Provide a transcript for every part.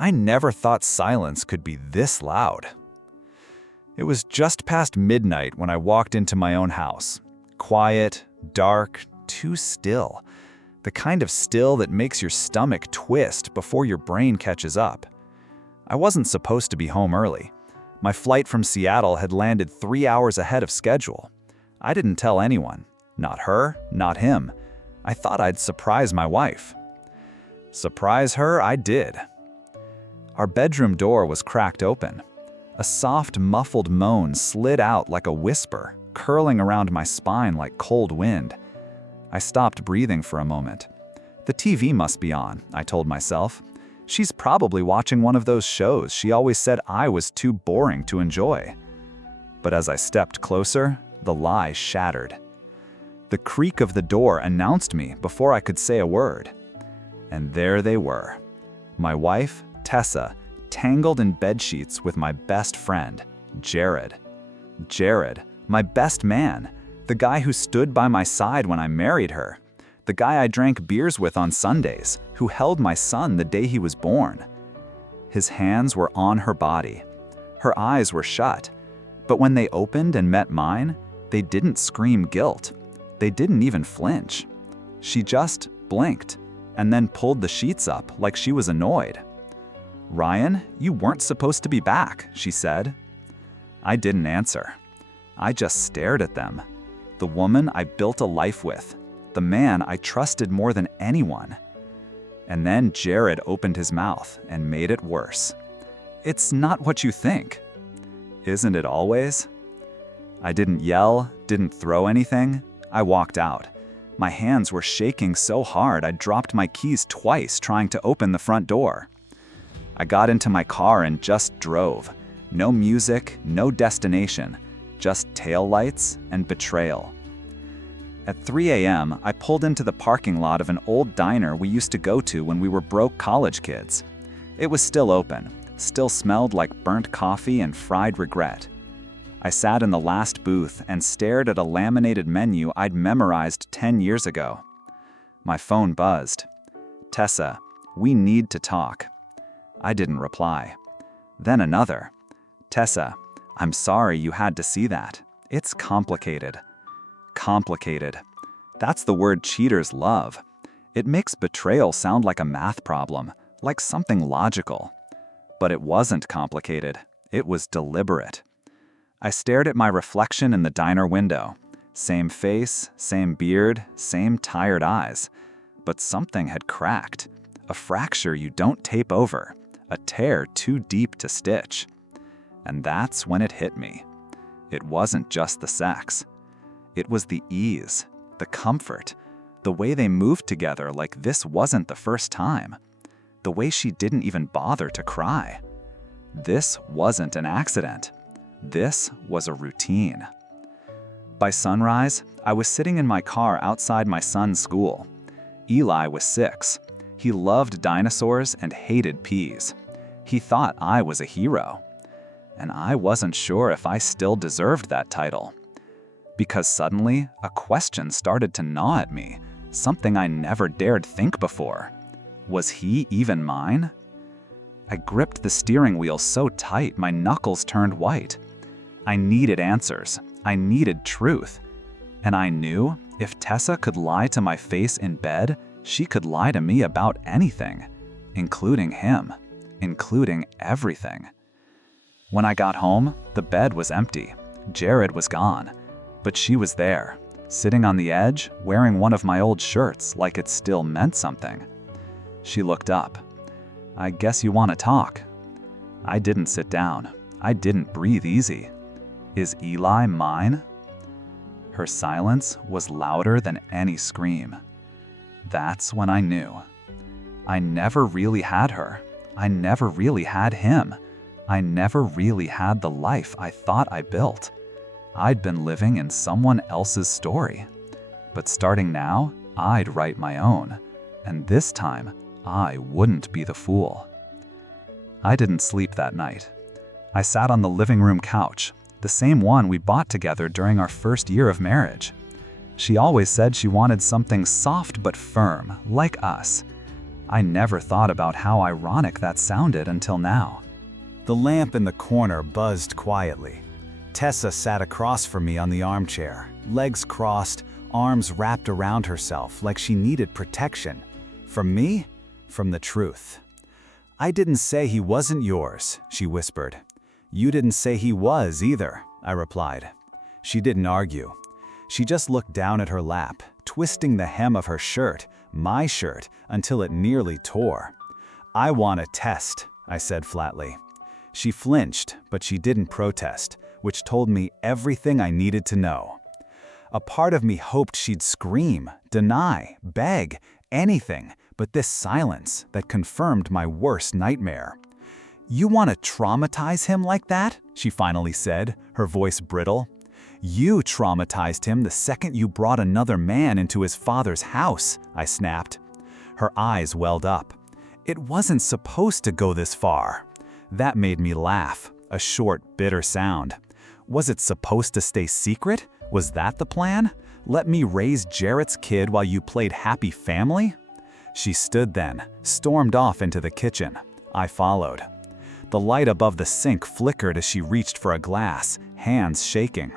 I never thought silence could be this loud. It was just past midnight when I walked into my own house. Quiet, dark, too still. The kind of still that makes your stomach twist before your brain catches up. I wasn't supposed to be home early. My flight from Seattle had landed 3 hours ahead of schedule. I didn't tell anyone. Not her, not him. I thought I'd surprise my wife. Surprise her, I did. Our bedroom door was cracked open. A soft, muffled moan slid out like a whisper, curling around my spine like cold wind. I stopped breathing for a moment. The TV must be on, I told myself. She's probably watching one of those shows she always said I was too boring to enjoy. But as I stepped closer, the lie shattered. The creak of the door announced me before I could say a word. And there they were. My wife, Tessa, tangled in bedsheets with my best friend, Jared. Jared, my best man, the guy who stood by my side when I married her. The guy I drank beers with on Sundays, who held my son the day he was born. His hands were on her body. Her eyes were shut. But when they opened and met mine, they didn't scream guilt. They didn't even flinch. She just blinked and then pulled the sheets up like she was annoyed. "Ryan, you weren't supposed to be back," she said. I didn't answer. I just stared at them. The woman I built a life with. The man I trusted more than anyone. And then Jared opened his mouth and made it worse. "It's not what you think." Isn't it always? I didn't yell, didn't throw anything. I walked out. My hands were shaking so hard I dropped my keys twice trying to open the front door. I got into my car and just drove. No music, no destination, just taillights and betrayal. At 3 a.m., I pulled into the parking lot of an old diner we used to go to when we were broke college kids. It was still open, still smelled like burnt coffee and fried regret. I sat in the last booth and stared at a laminated menu I'd memorized 10 years ago. My phone buzzed. "Tessa, we need to talk." I didn't reply. Then another. "Tessa, I'm sorry you had to see that. It's complicated." Complicated. That's the word cheaters love. It makes betrayal sound like a math problem, like something logical. But it wasn't complicated. It was deliberate. I stared at my reflection in the diner window. Same face, same beard, same tired eyes. But something had cracked. A fracture you don't tape over. A tear too deep to stitch. And that's when it hit me. It wasn't just the sex. It was the ease, the comfort, the way they moved together like this wasn't the first time. The way she didn't even bother to cry. This wasn't an accident. This was a routine. By sunrise, I was sitting in my car outside my son's school. Eli was 6. He loved dinosaurs and hated peas. He thought I was a hero. And I wasn't sure if I still deserved that title. Because suddenly, a question started to gnaw at me, something I never dared think before. Was he even mine? I gripped the steering wheel so tight my knuckles turned white. I needed answers. I needed truth. And I knew if Tessa could lie to my face in bed, she could lie to me about anything, including him, including everything. When I got home, the bed was empty. Jared was gone. But she was there, sitting on the edge, wearing one of my old shirts like it still meant something. She looked up. "I guess you want to talk." I didn't sit down. I didn't breathe easy. Is Eli mine? Her silence was louder than any scream. That's when I knew. I never really had her. I never really had him. I never really had the life I thought I built. I'd been living in someone else's story. But starting now, I'd write my own. And this time, I wouldn't be the fool. I didn't sleep that night. I sat on the living room couch, the same one we bought together during our first year of marriage. She always said she wanted something soft but firm, like us. I never thought about how ironic that sounded until now. The lamp in the corner buzzed quietly. Tessa sat across from me on the armchair, legs crossed, arms wrapped around herself like she needed protection. From me? From the truth. "I didn't say he wasn't yours," she whispered. "You didn't say he was either," I replied. She didn't argue. She just looked down at her lap, twisting the hem of her shirt, my shirt, until it nearly tore. "I want a test," I said flatly. She flinched, but she didn't protest, which told me everything I needed to know. A part of me hoped she'd scream, deny, beg, anything but this silence that confirmed my worst nightmare. "You want to traumatize him like that?" she finally said, her voice brittle. "You traumatized him the second you brought another man into his father's house," I snapped. Her eyes welled up. "It wasn't supposed to go this far." That made me laugh, a short, bitter sound. Was it supposed to stay secret? Was that the plan? Let me raise Jarrett's kid while you played happy family? She stood then, stormed off into the kitchen. I followed. The light above the sink flickered as she reached for a glass, hands shaking.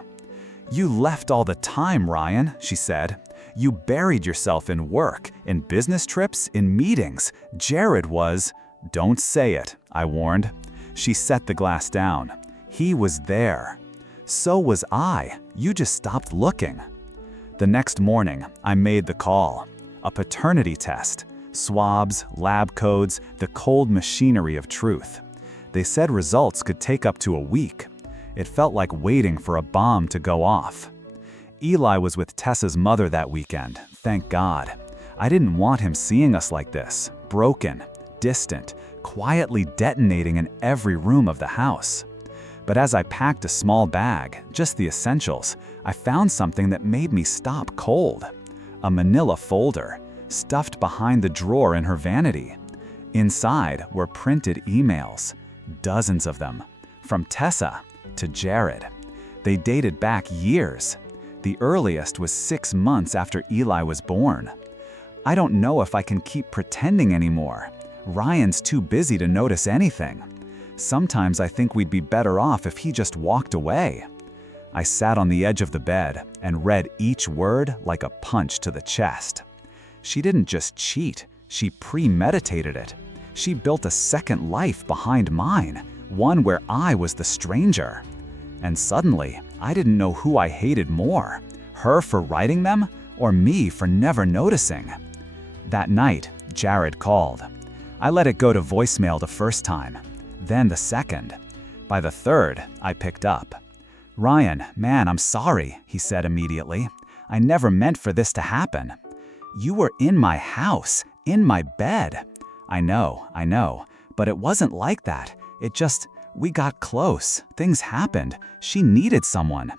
"You left all the time, Ryan," she said. "You buried yourself in work, in business trips, in meetings. Jarrett was—" "Don't say it," I warned. She set the glass down. "He was there. So was I. You just stopped looking." The next morning, I made the call. A paternity test. Swabs, lab codes, the cold machinery of truth. They said results could take up to a week. It felt like waiting for a bomb to go off. Eli was with Tessa's mother that weekend, thank God. I didn't want him seeing us like this, broken, distant, quietly detonating in every room of the house. But as I packed a small bag, just the essentials, I found something that made me stop cold. A manila folder, stuffed behind the drawer in her vanity. Inside were printed emails, dozens of them, from Tessa to Jarrett. They dated back years. The earliest was 6 months after Eli was born. I don't know if I can keep pretending anymore. Ryan's too busy to notice anything. Sometimes I think we'd be better off if he just walked away. I sat on the edge of the bed and read each word like a punch to the chest. She didn't just cheat, she premeditated it. She built a second life behind mine, one where I was the stranger. And suddenly, I didn't know who I hated more, her for writing them or me for never noticing. That night, Jared called. I let it go to voicemail the first time, then the second. By the third, I picked up. "Ryan, man, I'm sorry," he said immediately. "I never meant for this to happen. You were in my house, in my bed. I know, but it wasn't like that. We got close, things happened, she needed someone.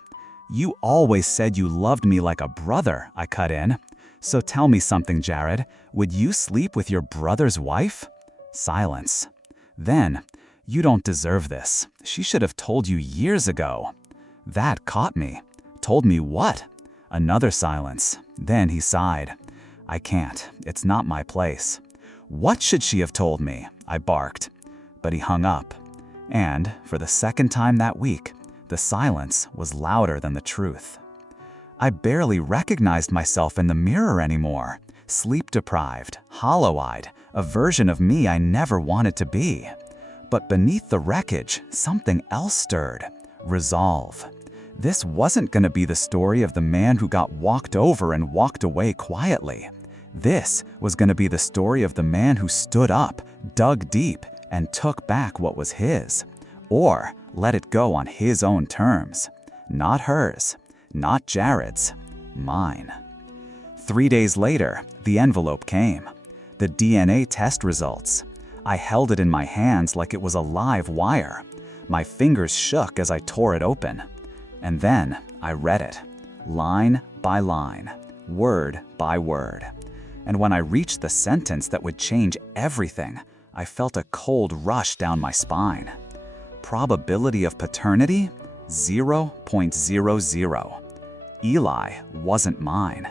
You always said you loved me like a brother," I cut in. "So tell me something, Jared, would you sleep with your brother's wife?" Silence. Then, "You don't deserve this. She should have told you years ago." That caught me. Told me what? Another silence. Then he sighed. "I can't. It's not my place." "What should she have told me?" I barked. But he hung up. And, for the second time that week, the silence was louder than the truth. I barely recognized myself in the mirror anymore. Sleep-deprived, hollow-eyed, a version of me I never wanted to be. But beneath the wreckage, something else stirred. Resolve. This wasn't going to be the story of the man who got walked over and walked away quietly. This was going to be the story of the man who stood up, dug deep, and took back what was his. Or let it go on his own terms. Not hers, not Jared's, mine. 3 days later, the envelope came. The DNA test results. I held it in my hands like it was a live wire. My fingers shook as I tore it open. And then I read it, line by line, word by word. And when I reached the sentence that would change everything, I felt a cold rush down my spine. Probability of paternity? 0.00. Eli wasn't mine.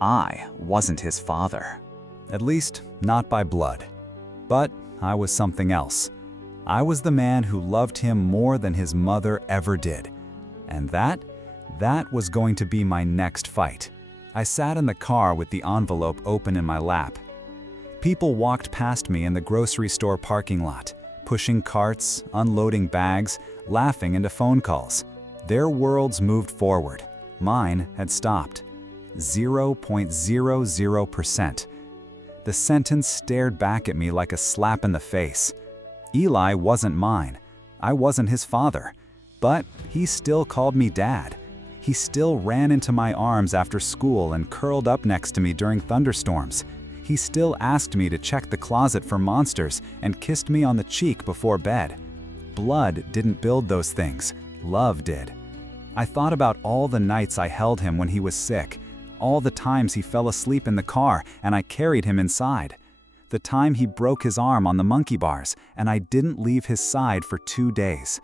I wasn't his father. At least, not by blood. But I was something else. I was the man who loved him more than his mother ever did. And that was going to be my next fight. I sat in the car with the envelope open in my lap. People walked past me in the grocery store parking lot, pushing carts, unloading bags, laughing into phone calls. Their worlds moved forward. Mine had stopped. 0.00%. The sentence stared back at me like a slap in the face. Eli wasn't mine. I wasn't his father. But he still called me Dad. He still ran into my arms after school and curled up next to me during thunderstorms. He still asked me to check the closet for monsters and kissed me on the cheek before bed. Blood didn't build those things. Love did. I thought about all the nights I held him when he was sick, all the times he fell asleep in the car and I carried him inside, the time he broke his arm on the monkey bars and I didn't leave his side for 2 days.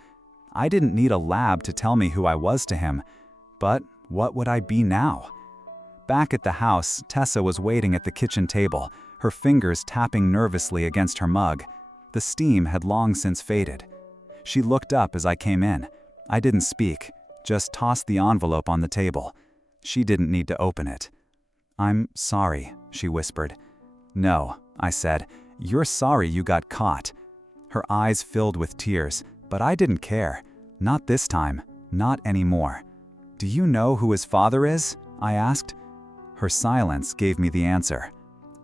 I didn't need a lab to tell me who I was to him, but what would I be now? Back at the house, Tessa was waiting at the kitchen table, her fingers tapping nervously against her mug. The steam had long since faded. She looked up as I came in. I didn't speak, just tossed the envelope on the table. She didn't need to open it. "I'm sorry," she whispered. "No," I said. "You're sorry you got caught." Her eyes filled with tears, but I didn't care. Not this time, not anymore. "Do you know who his father is?" I asked. Her silence gave me the answer.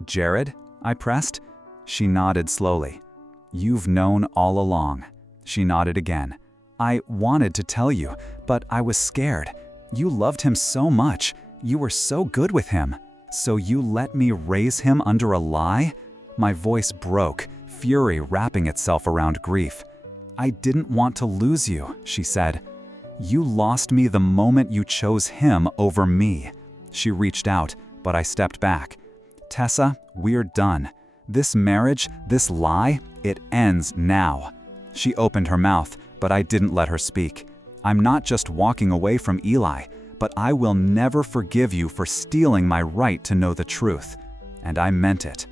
"Jared?" I pressed. She nodded slowly. "You've known all along." She nodded again. "I wanted to tell you, but I was scared. You loved him so much. You were so good with him. So you let me raise him under a lie?" My voice broke, fury wrapping itself around grief. "I didn't want to lose you," she said. "You lost me the moment you chose him over me." She reached out, but I stepped back. "Tessa, we're done. This marriage, this lie, it ends now." She opened her mouth, but I didn't let her speak. "I'm not just walking away from Eli, but I will never forgive you for stealing my right to know the truth." And I meant it.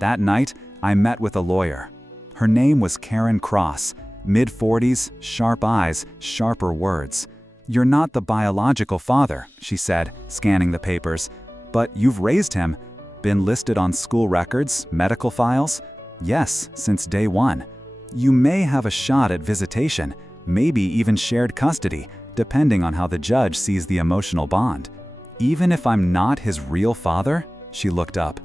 That night, I met with a lawyer. Her name was Karen Cross, mid-40s, sharp eyes, sharper words. "You're not the biological father," she said, scanning the papers, "but you've raised him. Been listed on school records, medical files?" "Yes, since day one." "You may have a shot at visitation, maybe even shared custody, depending on how the judge sees the emotional bond." "Even if I'm not his real father?" She looked up.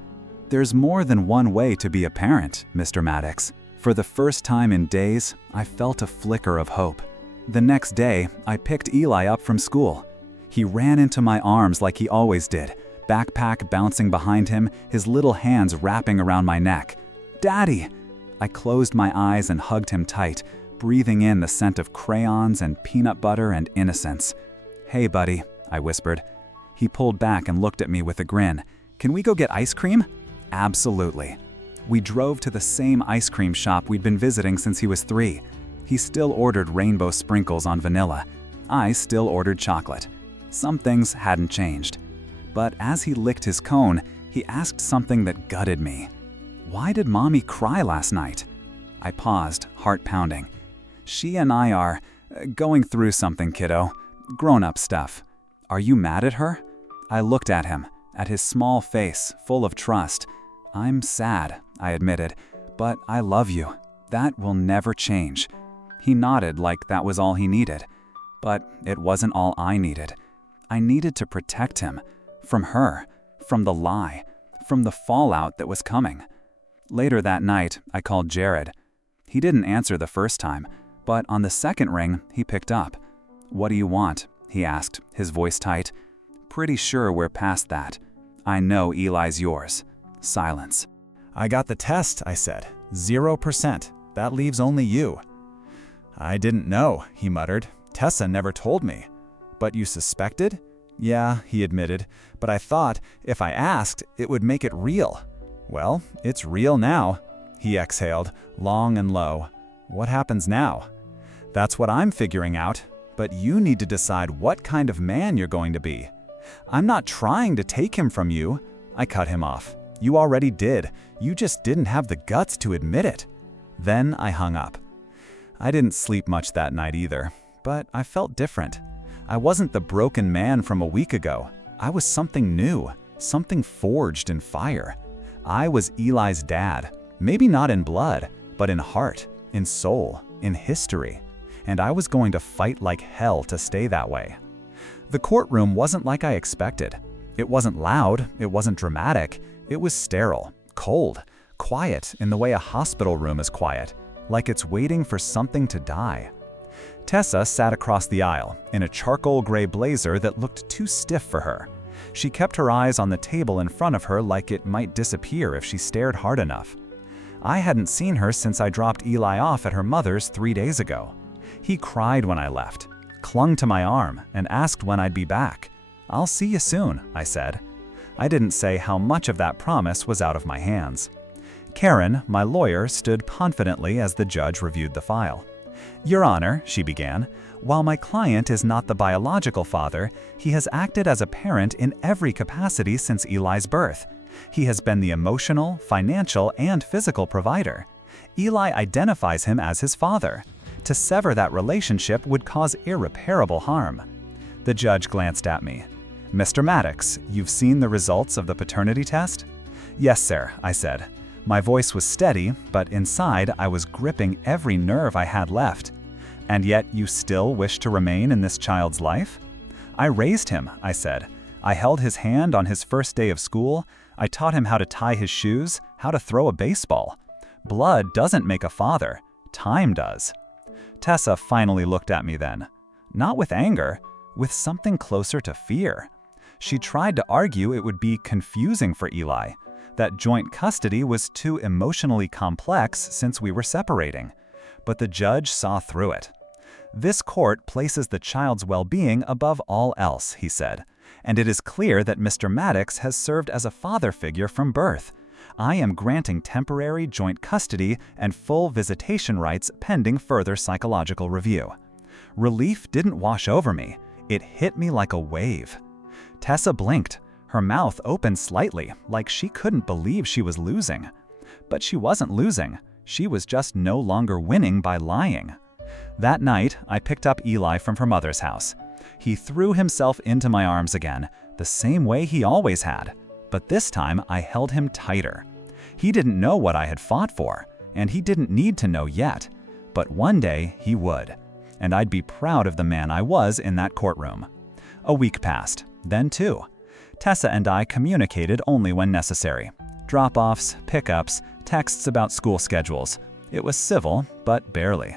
"There's more than one way to be a parent, Mr. Maddox." For the first time in days, I felt a flicker of hope. The next day, I picked Eli up from school. He ran into my arms like he always did, backpack bouncing behind him, his little hands wrapping around my neck. "Daddy!" I closed my eyes and hugged him tight, breathing in the scent of crayons and peanut butter and innocence. "Hey, buddy," I whispered. He pulled back and looked at me with a grin. "Can we go get ice cream?" "Absolutely." We drove to the same ice cream shop we'd been visiting since he was 3. He still ordered rainbow sprinkles on vanilla. I still ordered chocolate. Some things hadn't changed. But as he licked his cone, he asked something that gutted me. "Why did Mommy cry last night?" I paused, heart pounding. "She and I are going through something, kiddo. Grown-up stuff. Are you mad at her?" I looked at him, at his small face, full of trust. "I'm sad," I admitted, "but I love you. That will never change." He nodded like that was all he needed. But it wasn't all I needed. I needed to protect him. From her. From the lie. From the fallout that was coming. Later that night, I called Jared. He didn't answer the first time, but on the second ring, he picked up. "What do you want?" he asked, his voice tight. "Pretty sure we're past that. I know Eli's yours." Silence. "I got the test," I said. 0%. That leaves only you." "I didn't know," he muttered. "Tessa never told me." "But you suspected?" "Yeah," he admitted, "but I thought if I asked, it would make it real." "Well, it's real now." He exhaled, long and low. "What happens now?" "That's what I'm figuring out. But you need to decide what kind of man you're going to be." "I'm not trying to take him from you." I cut him off. You already did. You just didn't have the guts to admit it." Then I hung up. I didn't sleep much that night either, but I felt different. I wasn't the broken man from a week ago. I was something new, something forged in fire. I was Eli's dad, maybe not in blood, but in heart, in soul, in history. And I was going to fight like hell to stay that way. The courtroom wasn't like I expected. It wasn't loud, it wasn't dramatic, it was sterile, cold, quiet in the way a hospital room is quiet, like it's waiting for something to die. Tessa sat across the aisle, in a charcoal gray blazer that looked too stiff for her. She kept her eyes on the table in front of her like it might disappear if she stared hard enough. I hadn't seen her since I dropped Eli off at her mother's 3 days ago. He cried when I left, clung to my arm, and asked when I'd be back. "I'll see you soon," I said. I didn't say how much of that promise was out of my hands. Karen, my lawyer, stood confidently as the judge reviewed the file. "Your Honor," she began, "while my client is not the biological father, he has acted as a parent in every capacity since Eli's birth. He has been the emotional, financial, and physical provider. Eli identifies him as his father. To sever that relationship would cause irreparable harm." The judge glanced at me. "Mr. Maddox, you've seen the results of the paternity test?" "Yes, sir," I said. My voice was steady, but inside I was gripping every nerve I had left. "And yet you still wish to remain in this child's life?" "I raised him," I said. "I held his hand on his first day of school. I taught him how to tie his shoes, how to throw a baseball. Blood doesn't make a father. Time does." Tessa finally looked at me then. Not with anger, with something closer to fear. She tried to argue it would be confusing for Eli, that joint custody was too emotionally complex since we were separating. But the judge saw through it. "This court places the child's well-being above all else," he said, "and it is clear that Mr. Maddox has served as a father figure from birth. I am granting temporary joint custody and full visitation rights pending further psychological review." Relief didn't wash over me. It hit me like a wave. Tessa blinked. Her mouth opened slightly, like she couldn't believe she was losing. But she wasn't losing. She was just no longer winning by lying. That night, I picked up Eli from her mother's house. He threw himself into my arms again, the same way he always had. But this time, I held him tighter. He didn't know what I had fought for, and he didn't need to know yet. But one day, he would. And I'd be proud of the man I was in that courtroom. A week passed, then 2. Tessa and I communicated only when necessary. Drop-offs, pickups, texts about school schedules. It was civil, but barely.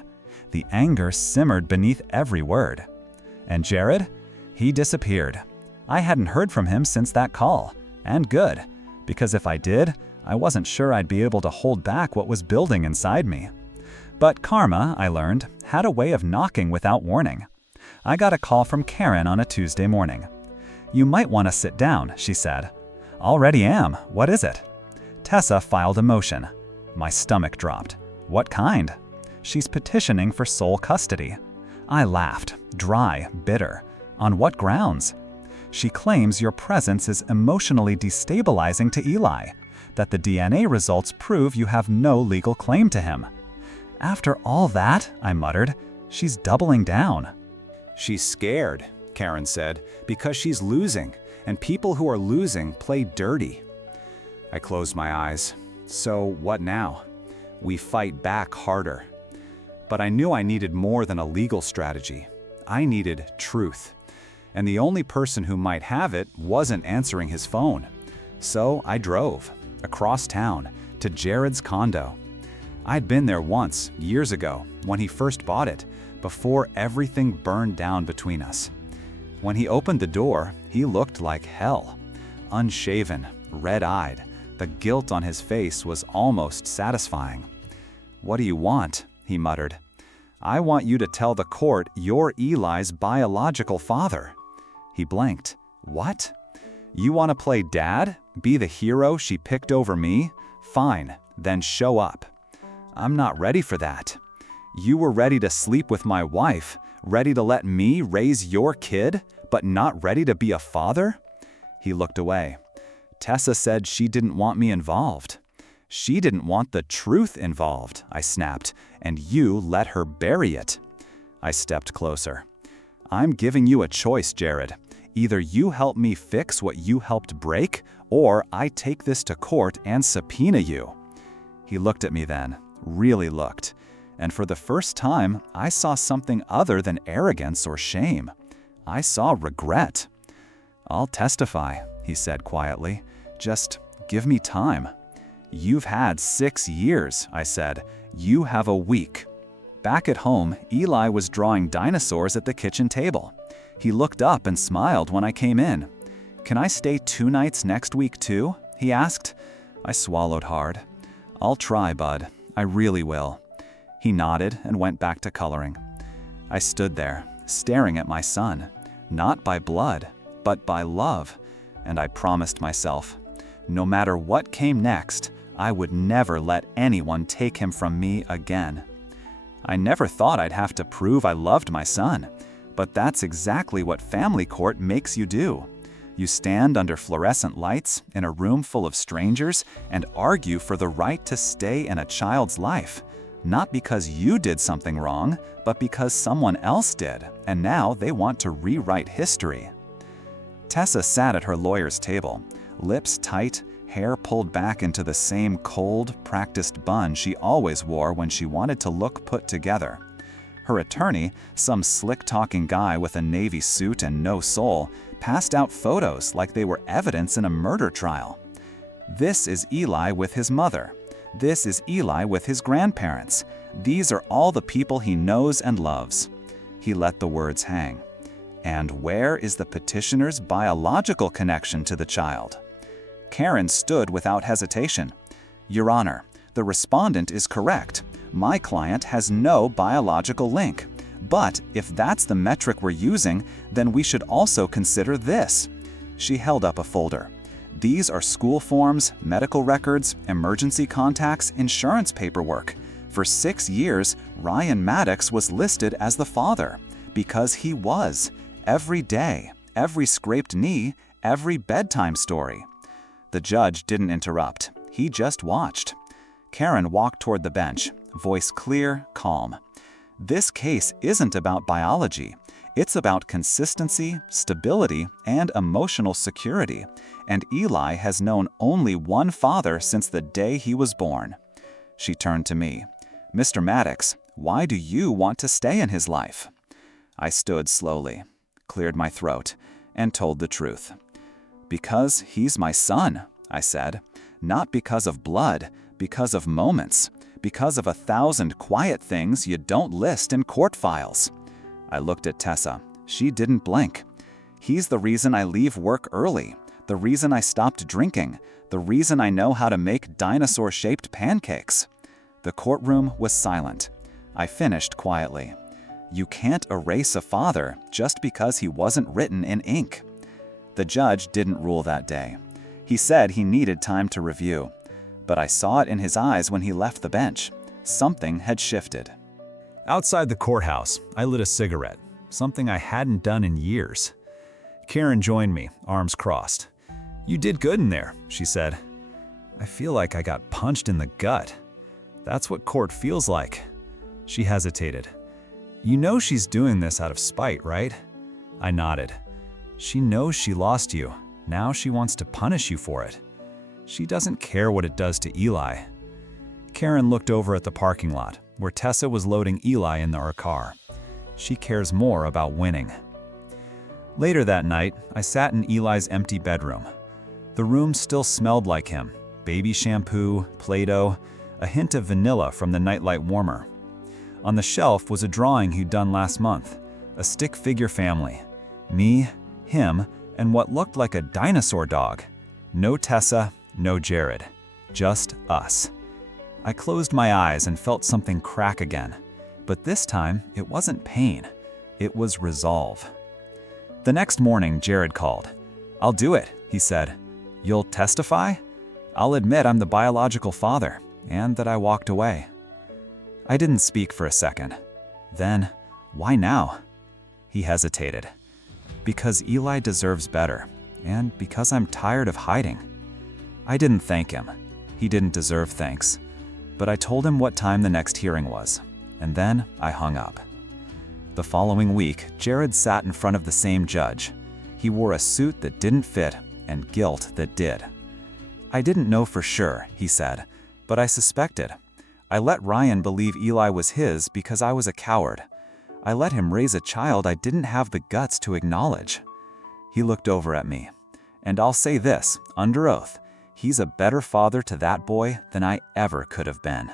The anger simmered beneath every word. And Jared? He disappeared. I hadn't heard from him since that call. And good, because if I did, I wasn't sure I'd be able to hold back what was building inside me. But karma, I learned, had a way of knocking without warning. I got a call from Karen on a Tuesday morning. "You might want to sit down," she said. "Already am. What is it?" Tessa filed a motion. My stomach dropped. "What kind?" "She's petitioning for sole custody." I laughed, dry, bitter. "On what grounds?" "She claims your presence is emotionally destabilizing to Eli, that the DNA results prove you have no legal claim to him." "After all that," I muttered, "she's doubling down." "She's scared," Karen said, "because she's losing, and people who are losing play dirty." I closed my eyes. So what now? We fight back harder. But I knew I needed more than a legal strategy. I needed truth. And the only person who might have it wasn't answering his phone. So I drove, across town, to Jared's condo. I'd been there once, years ago, when he first bought it, before everything burned down between us. When he opened the door, he looked like hell. Unshaven, red-eyed, the guilt on his face was almost satisfying. "What do you want?" he muttered. "I want you to tell the court you're Eli's biological father." He blinked. "What? You want to play dad? Be the hero she picked over me? Fine, then show up." "I'm not ready for that." "You were ready to sleep with my wife, ready to let me raise your kid, but not ready to be a father?" He looked away. Tessa said she didn't want me involved. She didn't want the truth involved, I snapped, and you let her bury it. I stepped closer. I'm giving you a choice, Jared. Either you help me fix what you helped break, or I take this to court and subpoena you. He looked at me then, really looked, and for the first time, I saw something other than arrogance or shame. I saw regret. I'll testify, he said quietly. Just give me time. You've had 6 years, I said. You have a week. Back at home, Eli was drawing dinosaurs at the kitchen table. He looked up and smiled when I came in. Can I stay 2 nights next week too? He asked. I swallowed hard. I'll try, bud. I really will. He nodded and went back to coloring. I stood there, staring at my son, not by blood, but by love, and I promised myself, no matter what came next, I would never let anyone take him from me again. I never thought I'd have to prove I loved my son, but that's exactly what family court makes you do. You stand under fluorescent lights in a room full of strangers and argue for the right to stay in a child's life, not because you did something wrong, but because someone else did, and now they want to rewrite history. Tessa sat at her lawyer's table, lips tight, hair pulled back into the same cold, practiced bun she always wore when she wanted to look put together. Her attorney, some slick-talking guy with a navy suit and no soul, passed out photos like they were evidence in a murder trial. This is Eli with his mother. This is Eli with his grandparents. These are all the people he knows and loves. He let the words hang. And where is the petitioner's biological connection to the child? Karen stood without hesitation. Your Honor, the respondent is correct. My client has no biological link. But if that's the metric we're using, then we should also consider this. She held up a folder. These are school forms, medical records, emergency contacts, insurance paperwork. For 6 years, Ryan Maddox was listed as the father, because he was. Every day, every scraped knee, every bedtime story. The judge didn't interrupt. He just watched. Karen walked toward the bench, voice clear, calm. This case isn't about biology. It's about consistency, stability, and emotional security. And Eli has known only one father since the day he was born. She turned to me. Mr. Maddox, why do you want to stay in his life? I stood slowly, cleared my throat, and told the truth. Because he's my son, I said. Not because of blood, because of moments, because of 1,000 quiet things you don't list in court files. I looked at Tessa. She didn't blink. He's the reason I leave work early, the reason I stopped drinking, the reason I know how to make dinosaur-shaped pancakes. The courtroom was silent. I finished quietly. You can't erase a father just because he wasn't written in ink. The judge didn't rule that day. He said he needed time to review, but I saw it in his eyes when he left the bench. Something had shifted. Outside the courthouse, I lit a cigarette, something I hadn't done in years. Karen joined me, arms crossed. You did good in there, she said. I feel like I got punched in the gut. That's what court feels like. She hesitated. You know she's doing this out of spite, right? I nodded. She knows she lost you. Now she wants to punish you for it. She doesn't care what it does to Eli. Karen looked over at the parking lot, where Tessa was loading Eli in her car. She cares more about winning. Later that night, I sat in Eli's empty bedroom. The room still smelled like him. Baby shampoo, Play-Doh, a hint of vanilla from the nightlight warmer. On the shelf was a drawing he'd done last month, a stick figure family. Me, him, and what looked like a dinosaur dog. No Tessa, no Jared. Just us. I closed my eyes and felt something crack again. But this time, it wasn't pain. It was resolve. The next morning, Jared called. I'll do it, he said. You'll testify? I'll admit I'm the biological father, and that I walked away. I didn't speak for a second. Then, why now? He hesitated. Because Eli deserves better, and because I'm tired of hiding. I didn't thank him. He didn't deserve thanks. But I told him what time the next hearing was, and then I hung up. The following week, Jared sat in front of the same judge. He wore a suit that didn't fit and guilt that did. I didn't know for sure, he said, but I suspected. I let Ryan believe Eli was his because I was a coward. I let him raise a child I didn't have the guts to acknowledge. He looked over at me. And I'll say this, under oath, he's a better father to that boy than I ever could have been.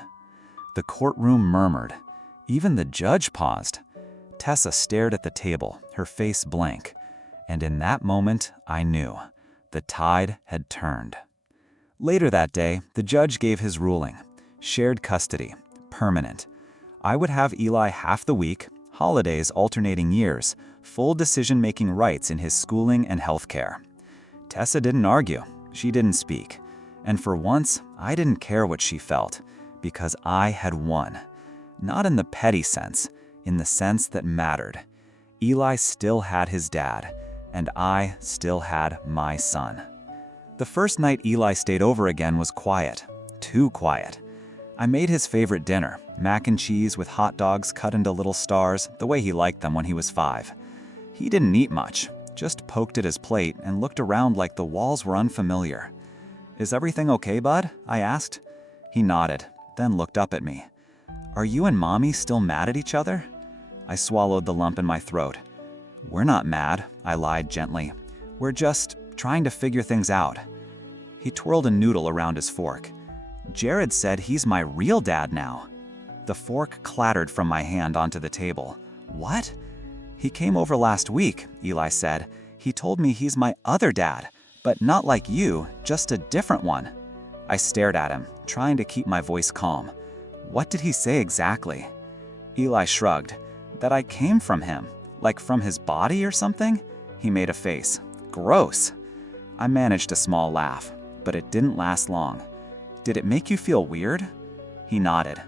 The courtroom murmured. Even the judge paused. Tessa stared at the table, her face blank. And in that moment, I knew. The tide had turned. Later that day, the judge gave his ruling. Shared custody, permanent. I would have Eli half the week, holidays alternating years, full decision-making rights in his schooling and health care. Tessa didn't argue. She didn't speak. And for once, I didn't care what she felt, because I had won. Not in the petty sense, in the sense that mattered. Eli still had his dad, and I still had my son. The first night Eli stayed over again was quiet, too quiet. I made his favorite dinner, mac and cheese with hot dogs cut into little stars, the way he liked them when he was 5. He didn't eat much, just poked at his plate and looked around like the walls were unfamiliar. "Is everything okay, bud?" I asked. He nodded, then looked up at me. "Are you and Mommy still mad at each other?" I swallowed the lump in my throat. "We're not mad," I lied gently. "We're just trying to figure things out." He twirled a noodle around his fork. "Jared said he's my real dad now." The fork clattered from my hand onto the table. "What?" "He came over last week," Eli said. "He told me he's my other dad, but not like you, just a different one." I stared at him, trying to keep my voice calm. "What did he say exactly?" Eli shrugged. "That I came from him, like from his body or something?" He made a face. "Gross." I managed a small laugh, but it didn't last long. "Did it make you feel weird?" He nodded.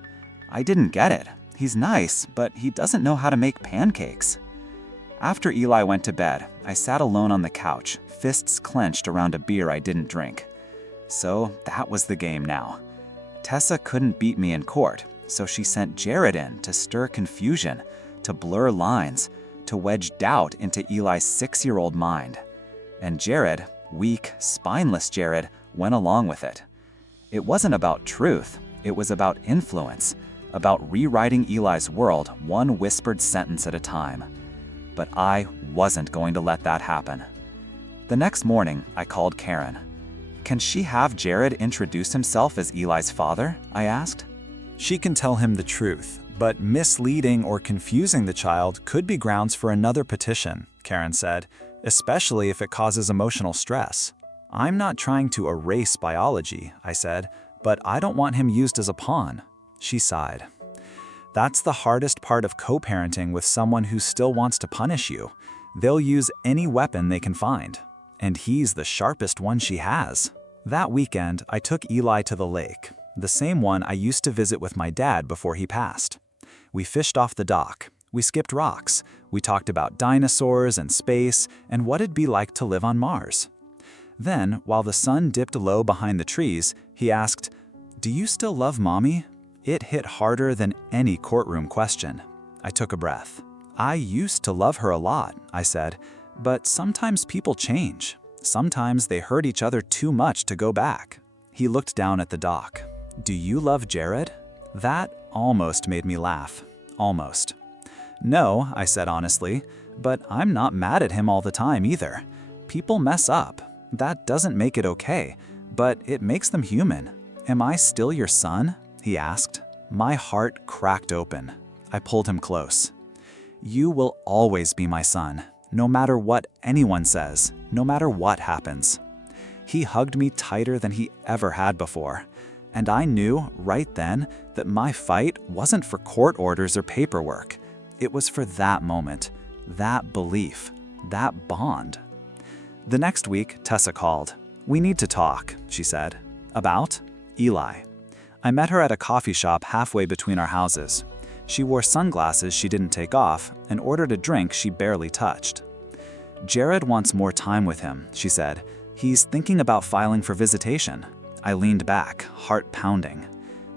"I didn't get it. He's nice, but he doesn't know how to make pancakes." After Eli went to bed, I sat alone on the couch, fists clenched around a beer I didn't drink. So that was the game now. Tessa couldn't beat me in court, so she sent Jared in to stir confusion, to blur lines, to wedge doubt into Eli's 6-year-old mind. And Jared, weak, spineless Jared, went along with it. It wasn't about truth, it was about influence, about rewriting Eli's world one whispered sentence at a time. But I wasn't going to let that happen. The next morning, I called Karen. "Can she have Jared introduce himself as Eli's father?" I asked. She can tell him the truth, but misleading or confusing the child could be grounds for another petition, Karen said, especially if it causes emotional stress. "I'm not trying to erase biology," I said, "but I don't want him used as a pawn." She sighed. "That's the hardest part of co-parenting with someone who still wants to punish you. They'll use any weapon they can find. And he's the sharpest one she has." That weekend, I took Eli to the lake, the same one I used to visit with my dad before he passed. We fished off the dock. We skipped rocks. We talked about dinosaurs and space and what it'd be like to live on Mars. Then, while the sun dipped low behind the trees, he asked, "Do you still love Mommy?" It hit harder than any courtroom question. I took a breath. "I used to love her a lot," I said, "but sometimes people change. Sometimes they hurt each other too much to go back." He looked down at the dock. "Do you love Jared?" That almost made me laugh. Almost. "No," I said honestly, "but I'm not mad at him all the time either. People mess up. That doesn't make it okay, but it makes them human. Am I still your son?" he asked. My heart cracked open. I pulled him close. "You will always be my son, no matter what anyone says, no matter what happens." He hugged me tighter than he ever had before, and I knew right then that my fight wasn't for court orders or paperwork. It was for that moment, that belief, that bond. The next week, Tessa called. "We need to talk," she said. "About?" "Eli." I met her at a coffee shop halfway between our houses. She wore sunglasses she didn't take off and ordered a drink she barely touched. "Jared wants more time with him," she said. "He's thinking about filing for visitation." I leaned back, heart pounding.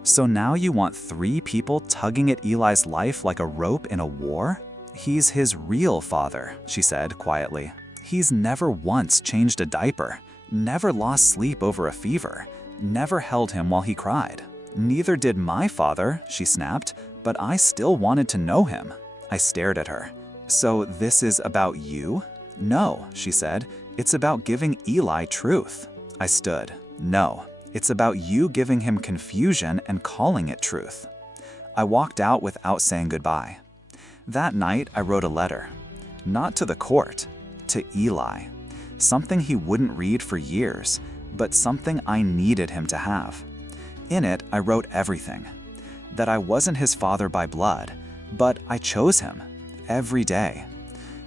So now you want 3 people tugging at Eli's life like a rope in a war? He's his real father, she said quietly. He's never once changed a diaper, never lost sleep over a fever, never held him while he cried. Neither did my father, she snapped, but I still wanted to know him. I stared at her. So this is about you? No, she said. It's about giving Eli truth. I stood. No, it's about you giving him confusion and calling it truth. I walked out without saying goodbye. That night, I wrote a letter. Not to the court, to Eli. Something he wouldn't read for years, but something I needed him to have. In it, I wrote everything. That I wasn't his father by blood, but I chose him, every day.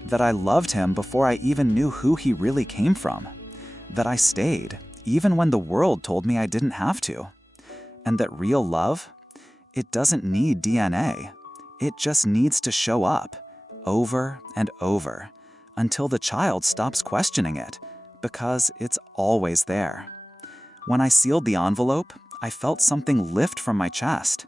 That I loved him before I even knew who he really came from. That I stayed, even when the world told me I didn't have to. And that real love, it doesn't need DNA. It just needs to show up, over and over, until the child stops questioning it, because it's always there. When I sealed the envelope, I felt something lift from my chest,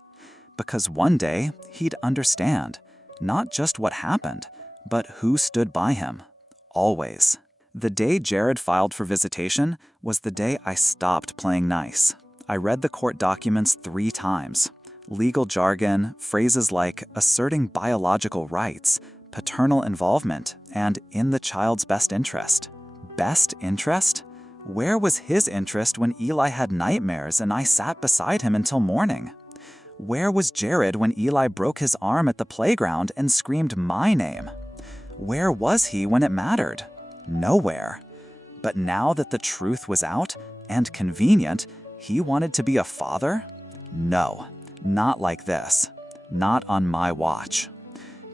because one day he'd understand, not just what happened, but who stood by him, always. The day Jared filed for visitation was the day I stopped playing nice. I read the court documents 3 times. Legal jargon, phrases like asserting biological rights, paternal involvement, and in the child's best interest. Best interest? Where was his interest when Eli had nightmares and I sat beside him until morning? Where was Jared when Eli broke his arm at the playground and screamed my name? Where was he when it mattered? Nowhere. But now that the truth was out, and convenient, he wanted to be a father? No, not like this. Not on my watch.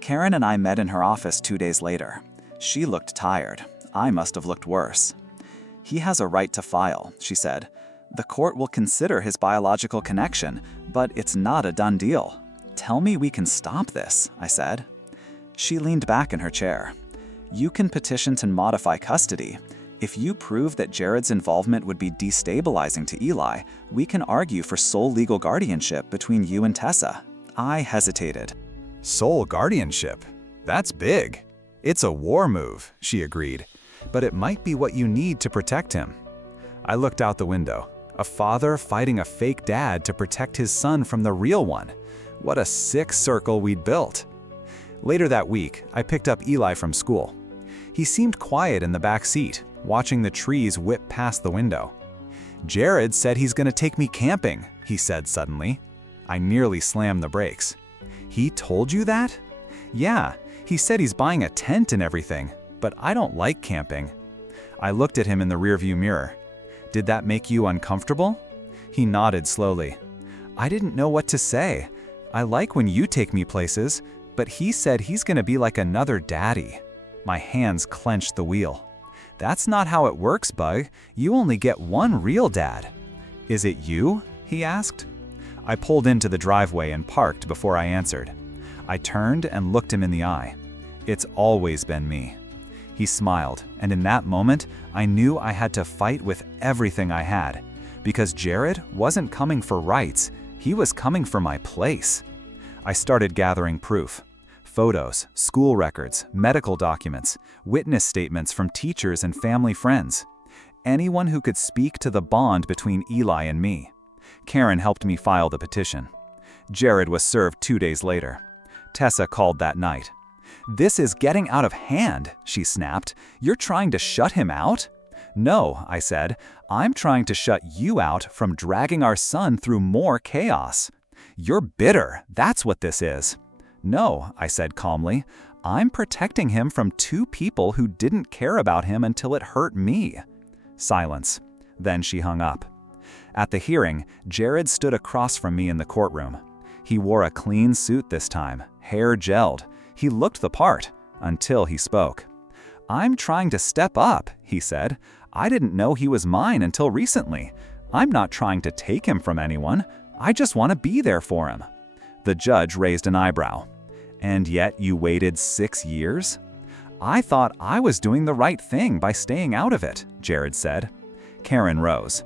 Karen and I met in her office 2 days later. She looked tired. I must have looked worse. He has a right to file, she said. The court will consider his biological connection, but it's not a done deal. Tell me we can stop this, I said. She leaned back in her chair. You can petition to modify custody. If you prove that Jared's involvement would be destabilizing to Eli, we can argue for sole legal guardianship between you and Tessa. I hesitated. Sole guardianship? That's big. It's a war move, she agreed. But it might be what you need to protect him. I looked out the window. A father fighting a fake dad to protect his son from the real one. What a sick circle we'd built. Later that week, I picked up Eli from school. He seemed quiet in the back seat, watching the trees whip past the window. Jared said he's going to take me camping, he said suddenly. I nearly slammed the brakes. He told you that? Yeah, he said he's buying a tent and everything, but I don't like camping. I looked at him in the rearview mirror. Did that make you uncomfortable? He nodded slowly. I didn't know what to say. I like when you take me places, but he said he's going to be like another daddy. My hands clenched the wheel. That's not how it works, Bug. You only get one real dad. Is it you? He asked. I pulled into the driveway and parked before I answered. I turned and looked him in the eye. It's always been me. He smiled, and in that moment, I knew I had to fight with everything I had, because Jared wasn't coming for rights, he was coming for my place. I started gathering proof. Photos, school records, medical documents, witness statements from teachers and family friends. Anyone who could speak to the bond between Eli and me. Karen helped me file the petition. Jared was served 2 days later. Tessa called that night. This is getting out of hand, she snapped. You're trying to shut him out? No, I said. I'm trying to shut you out from dragging our son through more chaos. You're bitter, that's what this is. No, I said calmly. I'm protecting him from 2 people who didn't care about him until it hurt me. Silence. Then she hung up. At the hearing, Jared stood across from me in the courtroom. He wore a clean suit this time, hair gelled. He looked the part, until he spoke. I'm trying to step up, he said. I didn't know he was mine until recently. I'm not trying to take him from anyone. I just want to be there for him. The judge raised an eyebrow. And yet you waited 6 years? I thought I was doing the right thing by staying out of it, Jared said. Karen rose.